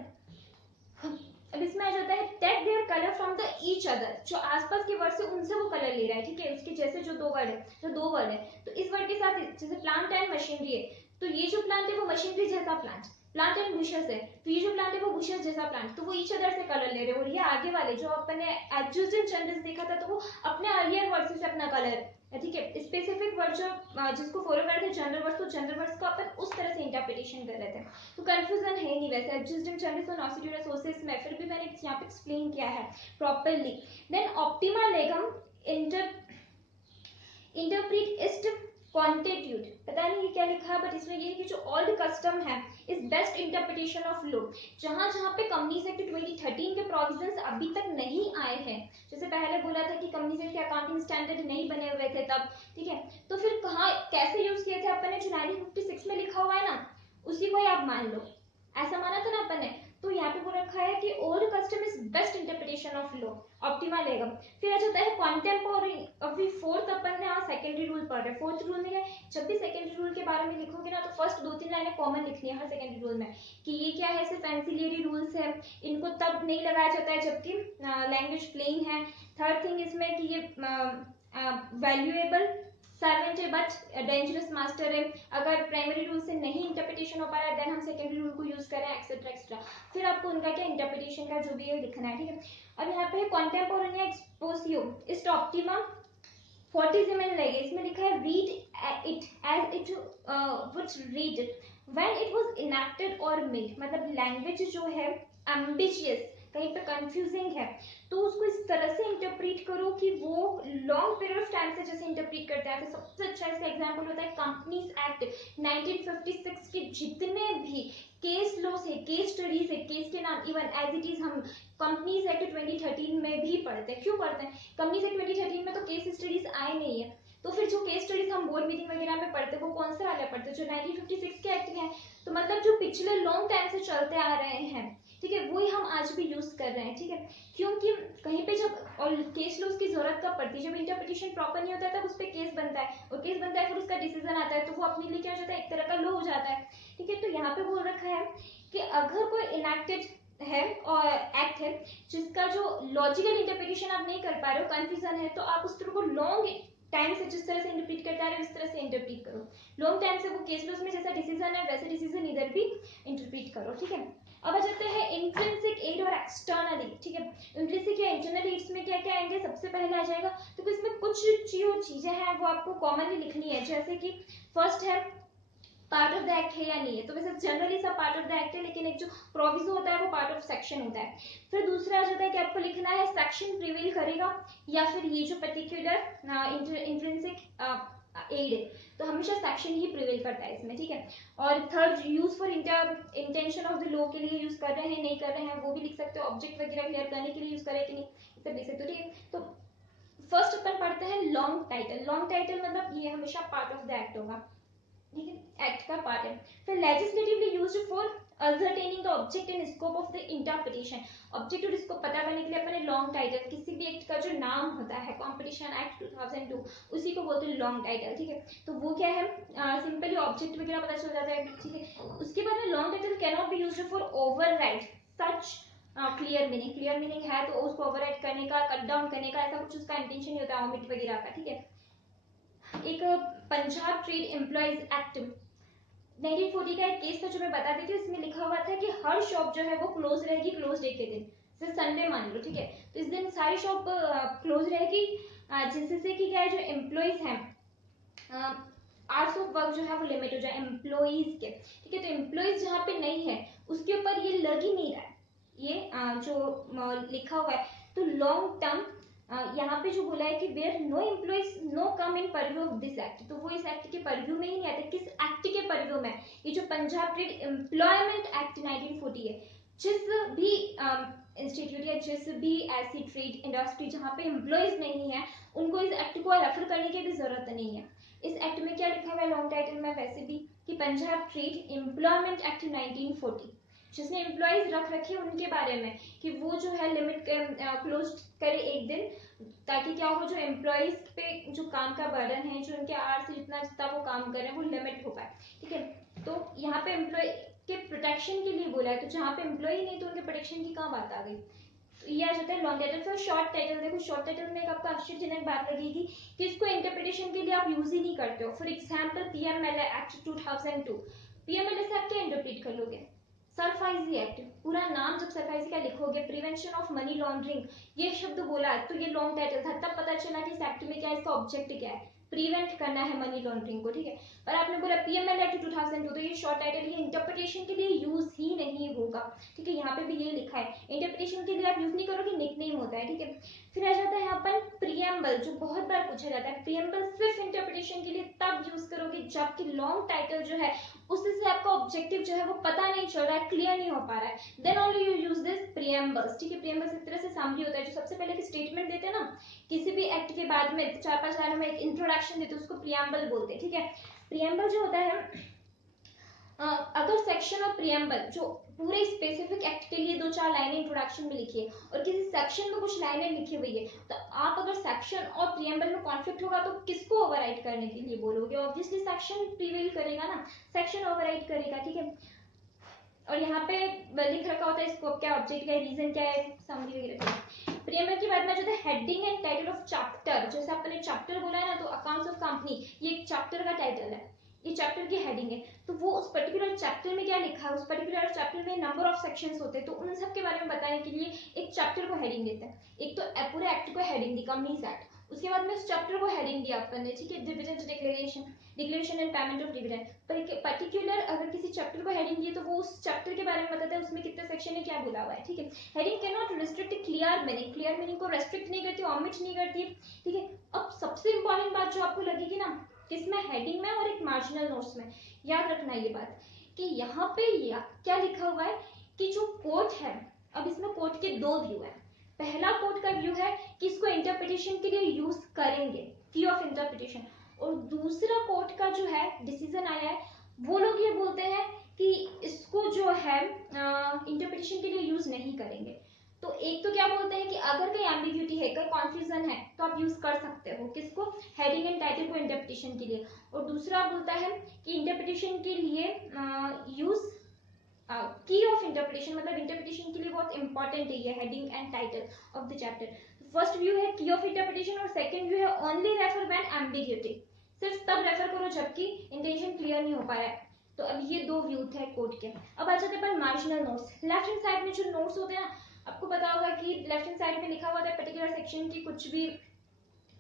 अब इसमें आ जाता है take their colour from the each other, जो आसपास के वर्ड से उनसे वो कलर ले रहा है, ठीक है, उसके जैसे जो दो वर्ड है, तो इस वर्ड के साथ जैसे प्लांट एंड मशीनरी है, तो ये जो प्लांट है वो मशीनरी जैसा प्लांट, प्लांट एंड बुशेस है, तो ये जो प्लांट है वो बुशेस जैसा प्लांट, तो वो ईच अदर से कलर ले रहे हैं। और ये आगे वाले जो अपन ने एडजेक्टिव सेंटेंस देखा था, तो वो अपने अर्लियर वर्ड से अपना कलर, ठीक है। स्पेसिफिक वर्ड जो जिसको फॉलो करते थे जनरल वर्ड्स, तो जनरल वर्ड्स को अपन उस तरह से इंटरप्रिटेशन कर रहे थे, तो कंफ्यूजन है नहीं वैसे। एडजेक्टिव सेंटेंस और नॉसिट्यूड रिसोर्सेज में फिर भी मैंने यहाँ पे एक्सप्लेन किया है properly. Then optima लेगम interpret east क्वांटिट्यूड, पता नहीं ये क्या लिखा है, बट इसमें ये है कि जो ओल्ड कस्टम है is best interpretation of law. जहां जहां पे कंपनीज एक्ट 2013 के प्रोविजंस अभी तक नहीं आए हैं, जैसे पहले बोला था कि कंपनीज एक्ट के अकाउंटिंग स्टैंडर्ड नहीं बने हुए थे तब, ठीक है, तो फिर कहाँ कैसे यूज किए थे अपन ने, जो 1956 में लिखा हुआ है ना उसी को ही आप मान लो, ऐसा माना था ना अपन ने। तो यहाँ पे बोल रखा है कि old custom is best interpretation of law, ऑप्टिमा लेगम। फिर आ जाता है कॉन्टेम्पोररी, अभी फोर्थ अपन ने सेकेंडरी रूल पढ़ रहे, फोर्थ रूल में क्या, जब भी सेकेंडरी रूल के बारे में लिखोगे ना तो फर्स्ट 2-3 लाइनें कॉमन लिखनी है हर सेकेंडरी रूल में, कि ये क्या है, सिर्फ एंसिलियरी रूल्स है, इनको तब नहीं लगाया जाता है जबकि लैंग्वेज प्लेन है। थर्ड थिंग इसमें कि ये वैल्यूएबल सर्वेंट है बट डेंजरस मास्टर है, अगर प्राइमरी रूल से नहीं इंटरप्रिटेशन हो पा रहा है देन हम सेकेंडरी रूल को यूज करें, एक्सेट्रा एक्सेट्रा। फिर आपको उनका क्या इंटरप्रिटेशन का जो भी है लिखना है, ठीक है। अब यहाँ पे कॉन्टेम्पोरेरी एक्सपोजियो इस्ट ऑप्टिमा 40 में लगेगा, इसमें लिखा है read it as it would read when it was enacted और मेड, मतलब लैंग्वेज जो है एम्बिशियस, कहीं पे कंफ्यूजिंग है, तो उसको इस तरह से इंटरप्रीट करो कि वो लॉन्ग पीरियड ऑफ टाइम से जैसे इंटरप्रीट करते हैं। तो सबसे अच्छा इसका एग्जांपल होता है कंपनीज एक्ट 1956 के जितने भी केस लॉस है, केस स्टडीज है, केस के नाम इवन एज इट इज हम कंपनीज एक्ट 2013 में भी पढ़ते हैं। क्यों पढ़ते हैं? कंपनीज एक्ट 2013 में तो केस स्टडीज आए नहीं है, तो फिर जो केस स्टडीज हम बोर्ड मीटिंग वगैरह में पढ़ते हैं वो कौन से वाले पढ़ते हैं? जो 1956 के एक्ट के हैं। तो मतलब जो पिछले लॉन्ग टाइम से चलते आ रहे हैं, ठीक है, वही हम आज भी यूज कर रहे हैं, ठीक है। क्योंकि कहीं पे जब और केस लॉस की जरूरत कब पड़ती है? जब इंटरप्रिटेशन प्रॉपर नहीं होता है तब उस पर केस बनता है, और केस बनता है फिर उसका डिसीजन आता है, तो वो अपने लिए क्या हो जाता है? एक तरह का लॉ हो जाता है, ठीक है। तो यहाँ पे बोल रखा है कि अगर कोई इनएक्टेड है और एक्ट है जिसका जो लॉजिकल इंटरप्रिटेशन आप नहीं कर पा रहे हो, कंफ्यूजन है, तो आप उस तरह को लॉन्ग टाइम से जिस तरह से इंटरप्रीट करता है उस तरह से इंटरप्रीट करो। लॉन्ग टाइम से वो केस लॉस में जैसा डिसीजन है वैसे डिसीजन इधर भी इंटरप्रीट करो, ठीक है। अब आ जाते हैं इंट्रिंसिक एड और एक्सटर्नल एड, ठीक है। इंट्रिंसिक या इंटरनल एड्स में क्या क्या आएंगे? सबसे पहले आ जाएगा, तो इसमें कुछ जो चीजें हैं वो आपको कॉमनली लिखनी है, जैसे कि फर्स्ट है पार्ट ऑफ द एक्ट है या नहीं है। तो वैसे जनरली सब पार्ट ऑफ द एक्ट है, लेकिन एक जो प्रोविजो होता है वो पार्ट ऑफ सेक्शन होता है। फिर दूसरा आ जाता है कि आपको लिखना है सेक्शन प्रिवेल करेगा या फिर ये जो पर्टिकुलर इंट्रिंसिक एड, तो हमेशा सेक्शन ही प्रिवेल करता है इसमें, ठीक है। और third, use for intention of the law के लिए यूज कर रहे हैं नहीं कर रहे हैं वो भी लिख सकते हो, ऑब्जेक्ट वगैरह क्लियर करने के लिए यूज करें कि नहीं सब लिख सकते हो, ठीक है। तो फर्स्ट अपन पढ़ते हैं लॉन्ग टाइटल। लॉन्ग टाइटल मतलब ये हमेशा पार्ट ऑफ द एक्ट होगा, ठीक है, एक्ट का पार्ट है। फिर legislatively used for ascertaining the object and scope of the interpretation। Object और इसको पता करने के लिए अपने लॉन्ग टाइटल, किसी भी एक्ट का जो नाम होता है, कॉम्पिटिशन एक्ट 2002, उसी को बोलते हैं लॉन्ग टाइटल, ठीक है। तो वो क्या है? सिंपली ऑब्जेक्ट वगैरह पता चल जाता है, ठीक है। उसके बाद में long title can not be used for override such clear meaning. Clear meaning है तो उसको ओवरराइड करने का, कट डाउन करने का ऐसा कुछ उसका इंटेंशन नहीं होता, ओमिट वगैरह का, ठीक है। एक पंजाब ट्रेड एम्प्लॉयज एक्ट 1940 का एक केस था जो मैं बता देती हूँ। इसमें लिखा हुआ था कि हर शॉप जो है वो क्लोज रहेगी क्लोज डे के दिन, जैसे संडे मान लो, ठीक है। तो इस दिन सारी शॉप क्लोज रहेगी, जिससे कि क्या है, जो एम्प्लॉयज हैं आवर्स ऑफ वर्क जो है वो लिमिट हो जाए एम्प्लॉयज के, ठीक है। तो एम्प्लॉयज जहाँ पे नहीं है उसके ऊपर ये लग ही नहीं रहा है, ये जो लिखा हुआ है। तो लॉन्ग टर्म यहाँ पे जो बोला है कि where no employees no come in purview of this act, तो वो इस एक्ट के परव्यू में ही नहीं आते। किस एक्ट के परव्यू में? ये जो पंजाब ट्रेड एम्प्लॉयमेंट एक्ट 1940 है। जिस भी इंस्टीट्यूट या जिस भी ऐसी ट्रेड इंडस्ट्री जहाँ पे एम्प्लॉयज नहीं है उनको इस एक्ट को रेफर करने की भी जरूरत नहीं है। इस एक्ट में क्या लिखा हुआ है लॉन्ग टाइटल में वैसे भी कि पंजाब ट्रेड एम्प्लॉयमेंट एक्ट 1940, जिसने एम्प्लॉयज रख रखे उनके बारे में कि वो जो है लिमिट क्लोज करे एक दिन, ताकि क्या हो, जो एम्प्लॉयज पे जो काम का बर्डन है, जो उनके आवर्स से जितना वो काम कर रहे हैं वो लिमिट हो पाए, ठीक है। तो यहाँ पे एम्प्लॉय के प्रोटेक्शन के लिए बोला है, तो जहाँ पे एम्प्लॉय नहीं तो उनके प्रोटेक्शन की कहाँ बात आ गई। तो ये आ जाता है लॉन्ग टाइटल। फिर शॉर्ट टाइटल, देखो शॉर्ट टाइटल में एक आपको आश्चर्यजनक बात लगेगी कि इसको इंटरप्रिटेशन के लिए आप यूज ही नहीं करते हो। For example PMLA act 2002, PMLA से आप क्या इंटरप्रीट कर लोगे? सरफाइजी एक्ट, पूरा नाम जब सरफाइजी का लिखोगे, प्रिवेंशन ऑफ मनी लॉन्ड्रिंग, ये शब्द बोला तो ये लॉन्ग टाइटल था, तब पता चला कि इस एक्ट में क्या है, इसका ऑब्जेक्ट क्या है, प्रिवेंट करना है मनी लॉन्ड्रिंग को, ठीक है। पर आपने बोला पीएमएल एक्ट 2002, तो ये शॉर्ट टाइटल, ये इंटरप्रिटेशन के लिए यूज ही नहीं होगा, ठीक है। यहाँ पे भी ये लिखा है इंटरप्रिटेशन के लिए आप यूज नहीं करोगे, निकनेम होता है, ठीक है। फिर आ जाता है यहाँ पर प्रियम्बल, जो बहुत बार पूछा जाता है। प्रियम्बल सिर्फ इंटरप्रिटेशन के लिए तब यूज करोगे जबकि लॉन्ग टाइटल जो है उससे आपका ऑब्जेक्टिव जो है वो पता नहीं चल रहा है, क्लियर नहीं हो पा रहा है, then only you use this preambles, ठीक है। प्रियम्बल्स इस तरह से समरी होता है, जो सबसे पहले स्टेटमेंट देते हैं ना किसी भी एक्ट के बाद में 4-5 लाइनों में एक इंट्रोडक्शन देते हैं, उसको प्रियम्बल बोलते हैं, ठीक है। प्रियम्बल जो होता है, अगर सेक्शन और प्रियम्बल जो पूरे स्पेसिफिक एक्ट के लिए 2-4 लाइनें इंट्रोडक्शन में लिखी है और किसी सेक्शन में कुछ लाइनें लिखी हुई है, तो आप अगर सेक्शन और प्रियम्बल में कॉन्फ्लिक्ट होगा तो किसको ओवरराइड करने के लिए बोलोगे? ऑब्वियसली सेक्शन प्रिवेल करेगा ना, सेक्शन ओवरराइड करेगा, ठीक है। और यहाँ पे लिख रखा होता है स्कोप क्या, ऑब्जेक्ट क्या है, रीजन क्या है, समरी वगैरह। प्रियम्बल के बाद में जो है heading and title of chapter, जैसे आपने चैप्टर बोला है ना, तो अकाउंट्स ऑफ कंपनी ये एक चैप्टर का टाइटल है, ये चैप्टर की हेडिंग है। तो वो उस पर्टिकुलर चैप्टर में क्या लिखा है, उस पर्टिकुलर चैप्टर में नंबर ऑफ सेक्शंस होते हैं, तो उन सब के बारे में बताने के लिए एक चैप्टर को हेडिंग देते हैं। एक तो पूरे एक्ट को हेडिंग दी, कंपनीज एक्ट, उसके बाद में उस चैप्टर को हेडिंग दिया अपन ने, ठीक है। Dividend declaration, declaration and payment of dividend. Particular अगर किसी चैप्टर को हेडिंग दी है तो वो उस चैप्टर के बारे में बताता है, उसमें कितने सेक्शन है, क्या बोला हुआ है, ठीक है। Heading can not restrict clear meaning, clear meaning को रेस्ट्रिक्ट नहीं करती, ऑमिट नहीं करती, ठीक है। अब सबसे इंपॉर्टेंट बात जो आपको लगेगी ना, किसमें, हेडिंग में और एक मार्जिनल नोट्स में, याद रखना ये बात कि यहाँ पे क्या लिखा हुआ है कि जो कोट है, अब इसमें कोट के दो व्यू है। पहला कोट का व्यू है कि इसको इंटरप्रिटेशन के लिए यूज करेंगे, की ऑफ इंटरप्रिटेशन, और दूसरा कोर्ट का जो है डिसीजन आया है, वो लोग ये बोलते हैं कि इसको जो है इंटरप्रिटेशन के लिए यूज नहीं करेंगे। तो एक तो क्या बोलते हैं कि अगर कोई एम्बिग्यूटी है, कोई कॉन्फ्यूजन है, तो आप यूज कर सकते हो, किसको, हेडिंग एंड टाइटल को इंटरप्रिटेशन के लिए। और दूसरा बोलता है कि इंटरप्रिटेशन के लिए यूज की ऑफ इंटरप्रिटेशन, मतलब इंटरप्रिटेशन के लिए बहुत इंपॉर्टेंट है ये heading and title of the chapter. First view है की ऑफ इंटरप्रिटेशन और सेकंड व्यू है ओनली रेफर व्हेन एम्बिग्यूटी, सिर्फ तब रेफर करो जबकि इंटेंशन क्लियर नहीं हो पाया है। तो अब ये दो व्यू थे कोड के। अब आ जाते हैं marginal notes. Left hand side में जो नोट्स होते हैं ना, आपको पता होगा कि लेफ्ट हैंड साइड में लिखा हुआ था पर्टिकुलर सेक्शन की कुछ भी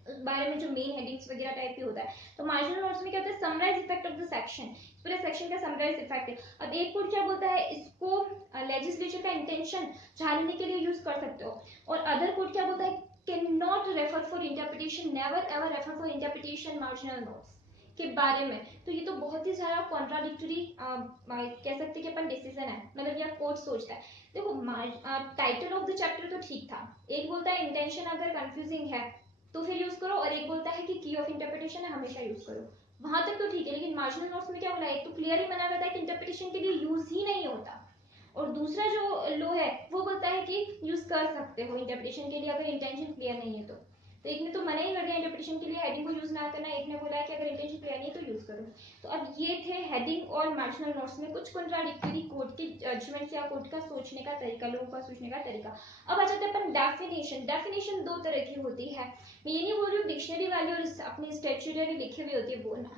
बारे में, जो मेन हेडिंग्स वगैरह टाइप की होता है। तो मार्जिनल नोट्स में क्या होता है, summarise effect of the section, पूरे सेक्शन का समराइज इफेक्ट है। अब एक कोड क्या बोलता है, इसको लेजिस्लेचर का इंटेंशन जानने के लिए यूज कर सकते हो, और अदर कोड क्या बोलता है, can not refer for interpretation, never ever refer for interpretation marginal notes के बारे में। तो ये तो बहुत ही सारा कॉन्ट्राडिक्टरी कह सकते हैं कि अपन डिसीजन है, मतलब यह कोड सोचता है। देखो टाइटल ऑफ द चैप्टर तो ठीक था, एक बोलता है इंटेंशन अगर कंफ्यूजिंग है तो फिर यूज करो, और एक बोलता है कि की ऑफ इंटरप्रिटेशन है, हमेशा यूज करो, वहां तक तो ठीक है। लेकिन मार्जिनल नोट्स में क्या बोला है, एक तो क्लियर ही मना करता है कि इंटरप्रिटेशन के लिए यूज ही नहीं होता, और दूसरा जो लो है वो बोलता है कि यूज कर सकते हो इंटरप्रिटेशन के लिए अगर इंटेंशन क्लियर नहीं है तो एक ने तो मना ही कर दिया इंटरप्रिटेशन के लिए हेडिंग को यूज ना करना, एक ने बोला है कि अगर इंटेंशन क्लियर नहीं है तो यूज करो। तो अब ये थे हेडिंग और मार्जिनल नोट्स में कुछ कॉन्ट्राडिक्टरी कोड के जजमेंट्स या कोड का सोचने का तरीका, लोगों का सोचने का तरीका। अब आ जाते हैं अपन डेफिनेशन। डेफिनेशन दो तरह की होती है, मैं ये नहीं बोल रही हूँ डिक्शनरी वाली और अपनी स्टैट्यूटरी लिखी हुई होती है वो ना,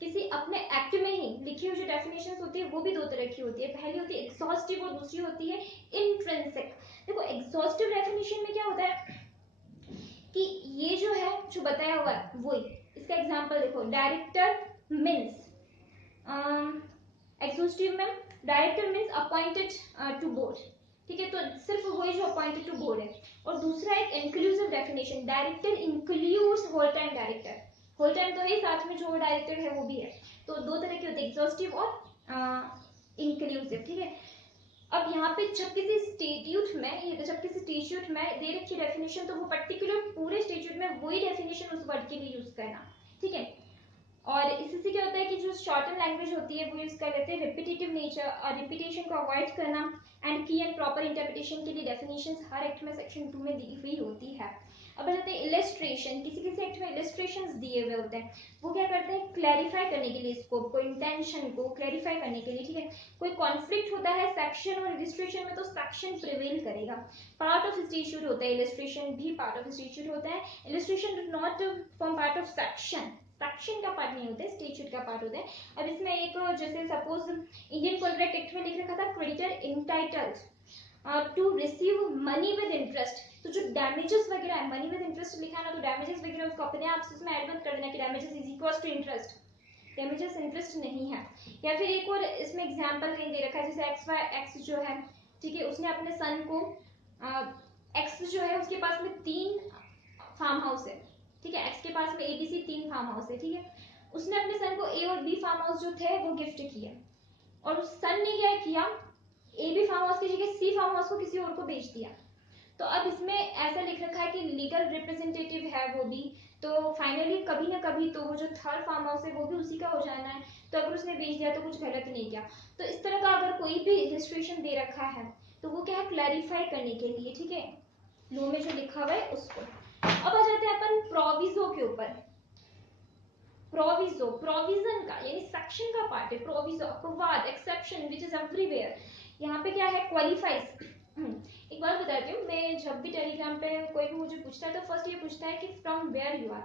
किसी अपने एक्ट में ही लिखी हुई जो डेफिनेशंस होती है वो भी दो तरह की होती है। पहली होती है एग्जॉस्टिव और दूसरी होती है इंट्रिंसिक। देखो एग्जॉस्टिव डेफिनेशन में क्या होता है कि ये जो है जो बताया हुआ है वही, इसका एग्जांपल देखो, डायरेक्टर मींस, एग्जॉस्टिव में director means appointed to board, ठीक है, तो सिर्फ वही जो अपॉइंटेड टू बोर्ड है। और दूसरा एक inclusive definition, director includes whole time director, whole time तो है, साथ में जो डायरेक्टर है वो भी है। तो दो तरह के होते हैं, एग्जॉस्टिव और इंक्लूसिव, ठीक है। अब यहाँ पे जब किसी स्टेट्यूट में, ये जब किसी स्टेट्यूट में दे रखी डेफिनेशन, तो वो पर्टिकुलर पूरे स्टेट्यूट में वही डेफिनेशन उस वर्ड के लिए यूज करना, ठीक है। और इससे क्या होता है कि जो शॉर्टन लैंग्वेज होती है वो यूज कर लेते हैं, रिपीटेटिव नेचर और रिपीटेशन को अवॉइड करना, एंड की एंड प्रॉपर इंटरप्रिटेशन के लिए डेफिनेशंस हर एक्ट में सेक्शन 2 में दी हुई होती है। अब बताते हैं इलस्ट्रेशन, किसी किसी एक्ट में इलस्ट्रेशंस दिए हुए होते हैं, वो क्या करते हैं, क्लैरिफाई करने के लिए स्कोप को, इंटेंशन को क्लैरिफाई करने के लिए, ठीक है। कोई कॉन्फ्लिक्ट होता है सेक्शन और इलस्ट्रेशन में तो सेक्शन प्रिवेल करेगा। पार्ट ऑफ स्टेट्यूट होता है, इलस्ट्रेशन भी पार्ट ऑफ स्टेट्यूट होता है। Illustration do not form part of section, section का पार्ट नहीं होता है, स्टेट्यूट का पार्ट होता है। अब इसमें एक जैसे सपोज इंडियन कॉन्ट्रैक्ट एक्ट में लिख रखा था creditor entitled to receive money with interest, तो जो डैमेजेस वगैरह है, मनी विद इंटरेस्ट लिखा ना, तो डैमेजेस वगैरह उसको अपने आप से इसमें ऐड मत कर देना कि damages is equal to interest, damages interest नहीं है। या फिर एक और इसमें एग्जांपल कहीं दे रखा है, जैसे एक्स जो है, ठीक है, उसने अपने सन को, एक्स जो है उसके पास में 3 फार्म हाउस है, ठीक है, एक्स के पास में ABC 3 फार्म हाउस है, ठीक है। उसने अपने सन को A और B फार्म हाउस जो थे वो गिफ्ट किए, और उस सन ने क्या किया, AB फार्म हाउस की जगह C फार्म हाउस को किसी और को बेच दिया। तो अब इसमें ऐसा लिख रखा है कि लीगल रिप्रेजेंटेटिव है वो भी, तो फाइनली कभी ना कभी तो वो जो थर्ड फार्म हाउस है वो भी उसी का हो जाना है। तो अगर उसने बेच दिया तो कुछ गलत नहीं किया। तो इस तरह का अगर कोई भी रजिस्ट्रेशन दे रखा है तो वो क्या है, क्लैरिफाई करने के लिए, ठीक है, लॉ में जो लिखा हुआ है उसको। अब आ जाते हैं अपन प्रोविजो के ऊपर। प्रोविजो प्रोविजन का यानी सेक्शन का पार्ट है, प्रोविजो अपवाद, एक्सेप्शन विच इज एवरीवेयर। यहाँ पे क्या है, क्वालिफाइज। एक बात बताती हूँ, मैं जब भी टेलीग्राम पे कोई भी मुझे पूछता है तो फर्स्ट ये पूछता है कि फ्रॉम वेयर यू आर,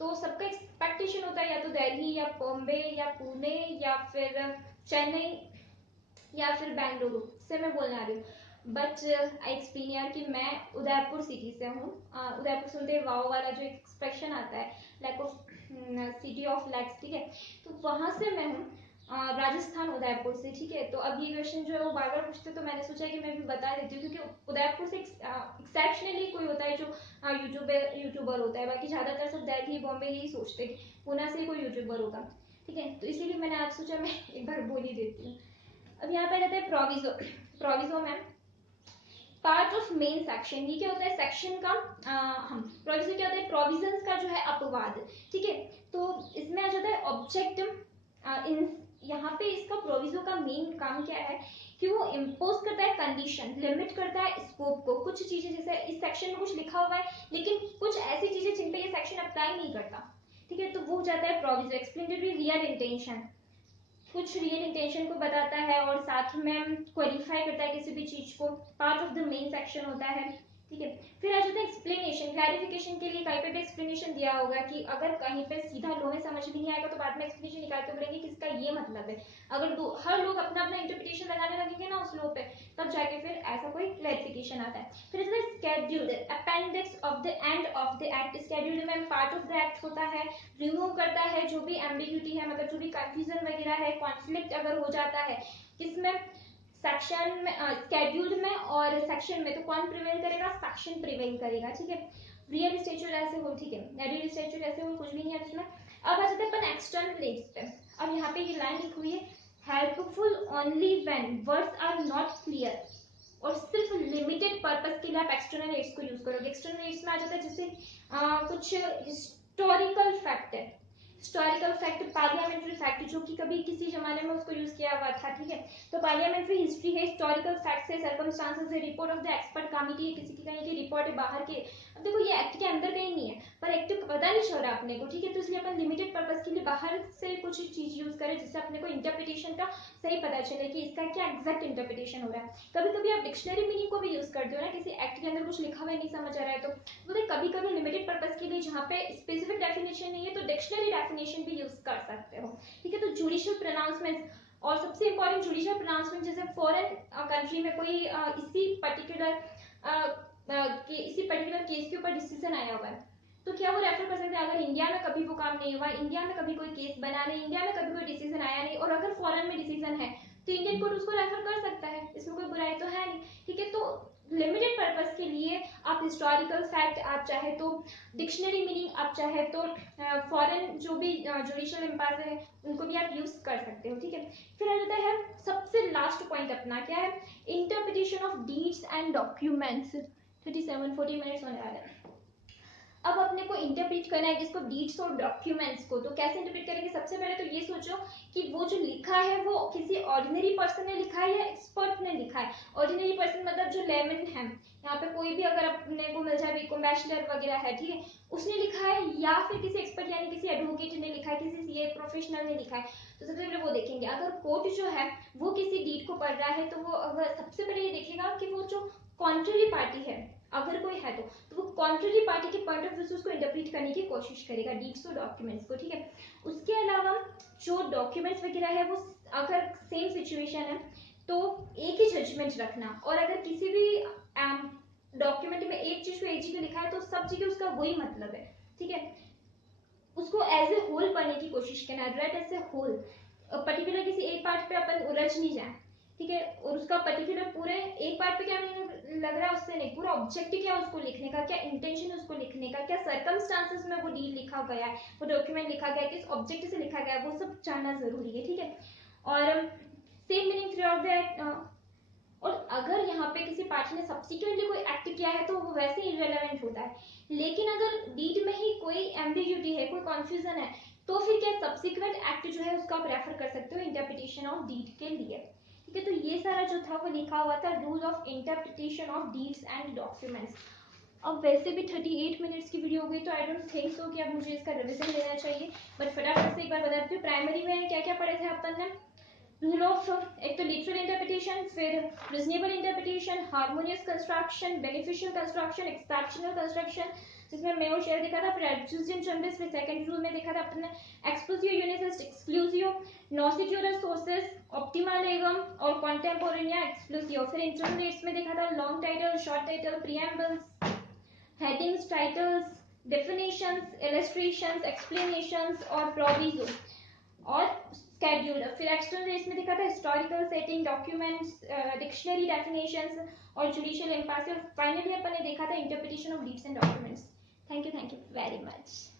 तो सबका एक्सपेक्टेशन होता है या तो दिल्ली या बॉम्बे या पुणे या फिर चेन्नई या फिर बेंगलुरु से मैं बोलने आ रही हूँ। बट आई एक्सप्लेन यार कि मैं उदयपुर सिटी से हूँ। उदयपुर सुनते वाव वाला जो एक्सप्रेशन आता है, lack of city of lax, ठीक है। तो वहां से मैं हूँ राजस्थान उदयपुर से, ठीक है। तो अब ये क्वेश्चन जो है वो बार बार पूछते, तो मैंने सोचा कि मैं भी बता देती हूँ, क्योंकि उदयपुर से एक्सेप्शनली कोई होता है जो यूट्यूबर होता है, बाकी ज्यादातर सब दिल्ली बॉम्बे यही सोचते हैं कि पुणे से कोई यूट्यूबर होगा, ठीक है। तो इसीलिए मैंने आज सोचा मैं एक बार बोल ही देती हूँ। अब यहाँ पे रहता है प्रोविजो। प्रोविजो में पार्ट ऑफ मेन सेक्शन, ये क्या होता है सेक्शन का, हम प्रोविजन क्या होता है, प्रोविजंस का जो है अपवाद, ठीक है। तो इसमें आ जाता है ऑब्जेक्ट इन, यहाँ पे इसका प्रोविजो का मेन काम क्या है कि वो इम्पोज करता है कंडीशन, लिमिट करता है स्कोप को। कुछ चीजें जैसे इस सेक्शन में कुछ लिखा हुआ है लेकिन कुछ ऐसी चीजें जिन पे ये सेक्शन अप्लाई नहीं करता, ठीक है, तो वो हो जाता है प्रोविजो। एक्सप्लेनेटरी रियल इंटेंशन, कुछ रियल इंटेंशन को बताता है और साथ में क्वेरीफाई करता है किसी भी चीज को, part of the main section होता है, ठीक है। फिर आ जाता है एक्सप्लेनेशन, क्लैरिफिकेशन के लिए कहीं पे भी एक्सप्लेनेशन दिया होगा कि अगर कहीं पे सीधा लो में समझ भी नहीं आएगा तो बाद में एक्सप्लेनेशन निकालते बढ़ेंगे कि इसका ये मतलब है। अगर हर लोग अपना अपना इंटरप्रिटेशन लगाने लगेंगे ना उस लो पे, तब जाके फिर ऐसा कोई क्लैरिफिकेशन आता है। फिर आता है schedule, appendix of the end of the act. Schedule में पार्ट ऑफ द एक्ट होता है, रिमूव करता है जो भी एम्बिग्यूटी है, मतलब जो भी कंफ्यूजन वगैरह है, कॉन्फ्लिक्ट अगर हो जाता है किसमें, सेक्शन में, स्केड्यूल में और सेक्शन में, तो कौन प्रिवेल करेगा, सेक्शन प्रिवेल करेगा, ठीक है। रियल स्टेचुअर ऐसे हो, ठीक है, रियल स्टेचुअर ऐसे हो, कुछ भी नहीं है इसमें। अब आ जाते हैं अपन एक्सटर्नल लिंक्स पे। अब यहाँ पे ये लाइन लिखी हुई है, helpful only when words are not clear, और सिर्फ लिमिटेड पर्पस के लिए आप एक्सटर्नल एड्स को यूज करोगे। एक्सटर्नल एड्स में आ जाता है जैसे कुछ हिस्टोरिकल फैक्ट है, हिस्टोरिकल फैक्ट, पार्लियामेंट्री फैक्ट जो कि कभी किसी जमाने में उसको यूज किया हुआ था, ठीक है। तो पार्लियामेंट्री हिस्ट्री है, हिस्टोरिकल फैक्ट्स है, सर्कमस्टांसेस है, report of the expert committee है, किसी की कहीं की रिपोर्ट है बाहर के। अब देखो ये एक्ट के अंदर कहीं नहीं है, पर एक्ट पता नहीं चल रहा अपने को, ठीक है। तो इसलिए अपन लिमिटेड पर्पस के लिए बाहर से कुछ चीज यूज करें जिससे अपने को इंटरप्रिटेशन का सही पता चले कि इसका क्या एग्जैक्ट इंटरप्रिटेशन हो रहा है। कभी कभी आप डिक्शनरी मीनिंग को भी यूज करते हो ना, किसी एक्ट के अंदर कुछ लिखा हुआ नहीं समझ आ रहा है तो वो कभी कभी लिमिटेड पर्पस के लिए जहाँ पे स्पेसिफिक डेफिनेशन नहीं है तो डिक्शनरी डेफिनेशन भी यूज कर सकते हो, ठीक है। तो जुडिशियल प्रोनाउंसमेंट, और सबसे इंपॉर्टेंट जुडिशियल प्रोनाउंसमेंट, जैसे फॉरेन कंट्री में कोई इसी पर्टिकुलर केस के ऊपर डिसीजन आया हुआ है तो क्या वो रेफर कर सकते हैं। अगर इंडिया में कभी वो काम नहीं हुआ, इंडिया में कभी कोई केस बना नहीं, इंडिया में कभी कोई डिसीजन आया नहीं, और अगर फॉरेन में डिसीजन है तो इंडियन कोर्ट उसको रेफर कर सकता है, इसमें कोई बुराई तो है नहीं, ठीक है। तो लिमिटेड पर्पस के लिए आप हिस्टोरिकल फैक्ट, आप चाहे तो डिक्शनरी मीनिंग, आप चाहे तो फॉरेन जो भी जुडिशियल एम्पायर है उनको भी आप यूज कर सकते हो, ठीक है। फिर आ जाता है सबसे लास्ट पॉइंट अपना क्या है, interpretation of deeds and documents. 40 minutes होने वाले हैं। अब अपने को इंटरप्रेट करना है इसको, डीड्स और डॉक्यूमेंट्स को, तो कैसे इंटरप्रेट करेंगे। सबसे पहले तो ये सोचो कि वो जो लिखा है वो किसी ऑर्डिनरी पर्सन ने लिखा है या एक्सपर्ट ने लिखा है। ऑर्डिनरी पर्सन मतलब जो लेमन है, यहाँ पे कोई भी अगर अपने को मिल जाए, बीकॉम बैचलर वगैरह है, ठीक है, उसने लिखा है, या फिर किसी एक्सपर्ट यानी किसी एडवोकेट ने लिखा है, किसी सीए प्रोफेशनल ने लिखा है। तो सबसे पहले वो देखेंगे, अगर कोर्ट जो है वो किसी डीड को पढ़ रहा है तो वो अगर सबसे पहले ये देखेगा कि वो जो कॉन्ट्ररी पार्टी है अगर कोई है तो वो कॉन्ट्ररी पार्टी के पॉइंट ऑफ व्यू से उसको इंटरप्रेट करने की कोशिश करेगा, डीड्स और डॉक्यूमेंट्स को, ठीक है। उसके अलावा जो डॉक्यूमेंट्स वगैरह है वो अगर सेम सिचुएशन है तो एक ही जजमेंट रखना, और अगर किसी भी डॉक्यूमेंट में एक चीज को एक जगह लिखा है तो सब जगह उसका वही मतलब है, ठीक है। उसको एज ए होल पढ़ने की कोशिश करना, read as a whole, particular किसी एक पार्ट पे अपन उलझ नहीं जाए, ठीक है। और उसका पर्टिकुलर पूरे एक पार्ट पे क्या लग रहा है उससे नहीं, पूरा ऑब्जेक्टिव क्या उसको लिखने का, क्या इंटेंशन उसको लिखने का, क्या सर्कमस्टांसेस में वो डील लिखा गया है, वो डॉक्यूमेंट लिखा गया है, किस ऑब्जेक्टिव से लिखा गया है, वो सब जानना जरूरी है, ठीक है। और same meaning through out the, और अगर यहाँ पे किसी पार्टी ने सब्सिक्वेंटली कोई एक्ट किया है तो वो वैसे इररिलेवेंट होता है, लेकिन अगर डीड में ही कोई एम्बिग्यूटी है, कोई कंफ्यूजन है, तो फिर क्या सब्सिक्वेंट एक्ट जो है उसका आप रेफर कर सकते हो इंटरप्रिटेशन ऑफ डीड के लिए, ठीक है। तो ये सारा जो था वो लिखा हुआ था, rule of interpretation of deeds and documents. अब वैसे भी 38 मिनट्स की वीडियो हो गई तो आई डोंट थिंक सो कि अब मुझे इसका रिविजन लेना चाहिए, बट फटाफट से एक बार बता देती हूँ। प्राइमरी में क्या क्या पढ़े थे अपन ने, रूल ऑफ, एक तो लिटरल इंटरप्रिटेशन, फिर reasonable interpretation, harmonious construction, beneficial construction, exceptional construction जिसमें मेयो शेयर देखा था, फिर एडजुसेंट जनरस, फिर सेकंड रूल में देखा था अपने एक्सक्लूसिव यूनिसिस्ट, एक्सक्लूसिव नॉसिक्यूरस सोर्सेस, ऑप्टिमा लेगम और कॉन्टेम्पोरेनिया एक्सक्लूसिव। फिर इंटरनल रेट्स में देखा था long title, short title, preambles, headings, titles, definitions, illustrations, explanations और प्रोविजो और स्केड्यूल। फिर एक्सटर्नल इसमें दिखा था historical setting, documents, dictionary definitions और जुडिशियल इम्पास। और फाइनली अपन ने देखा था interpretation of deeds and documents. Thank you very much.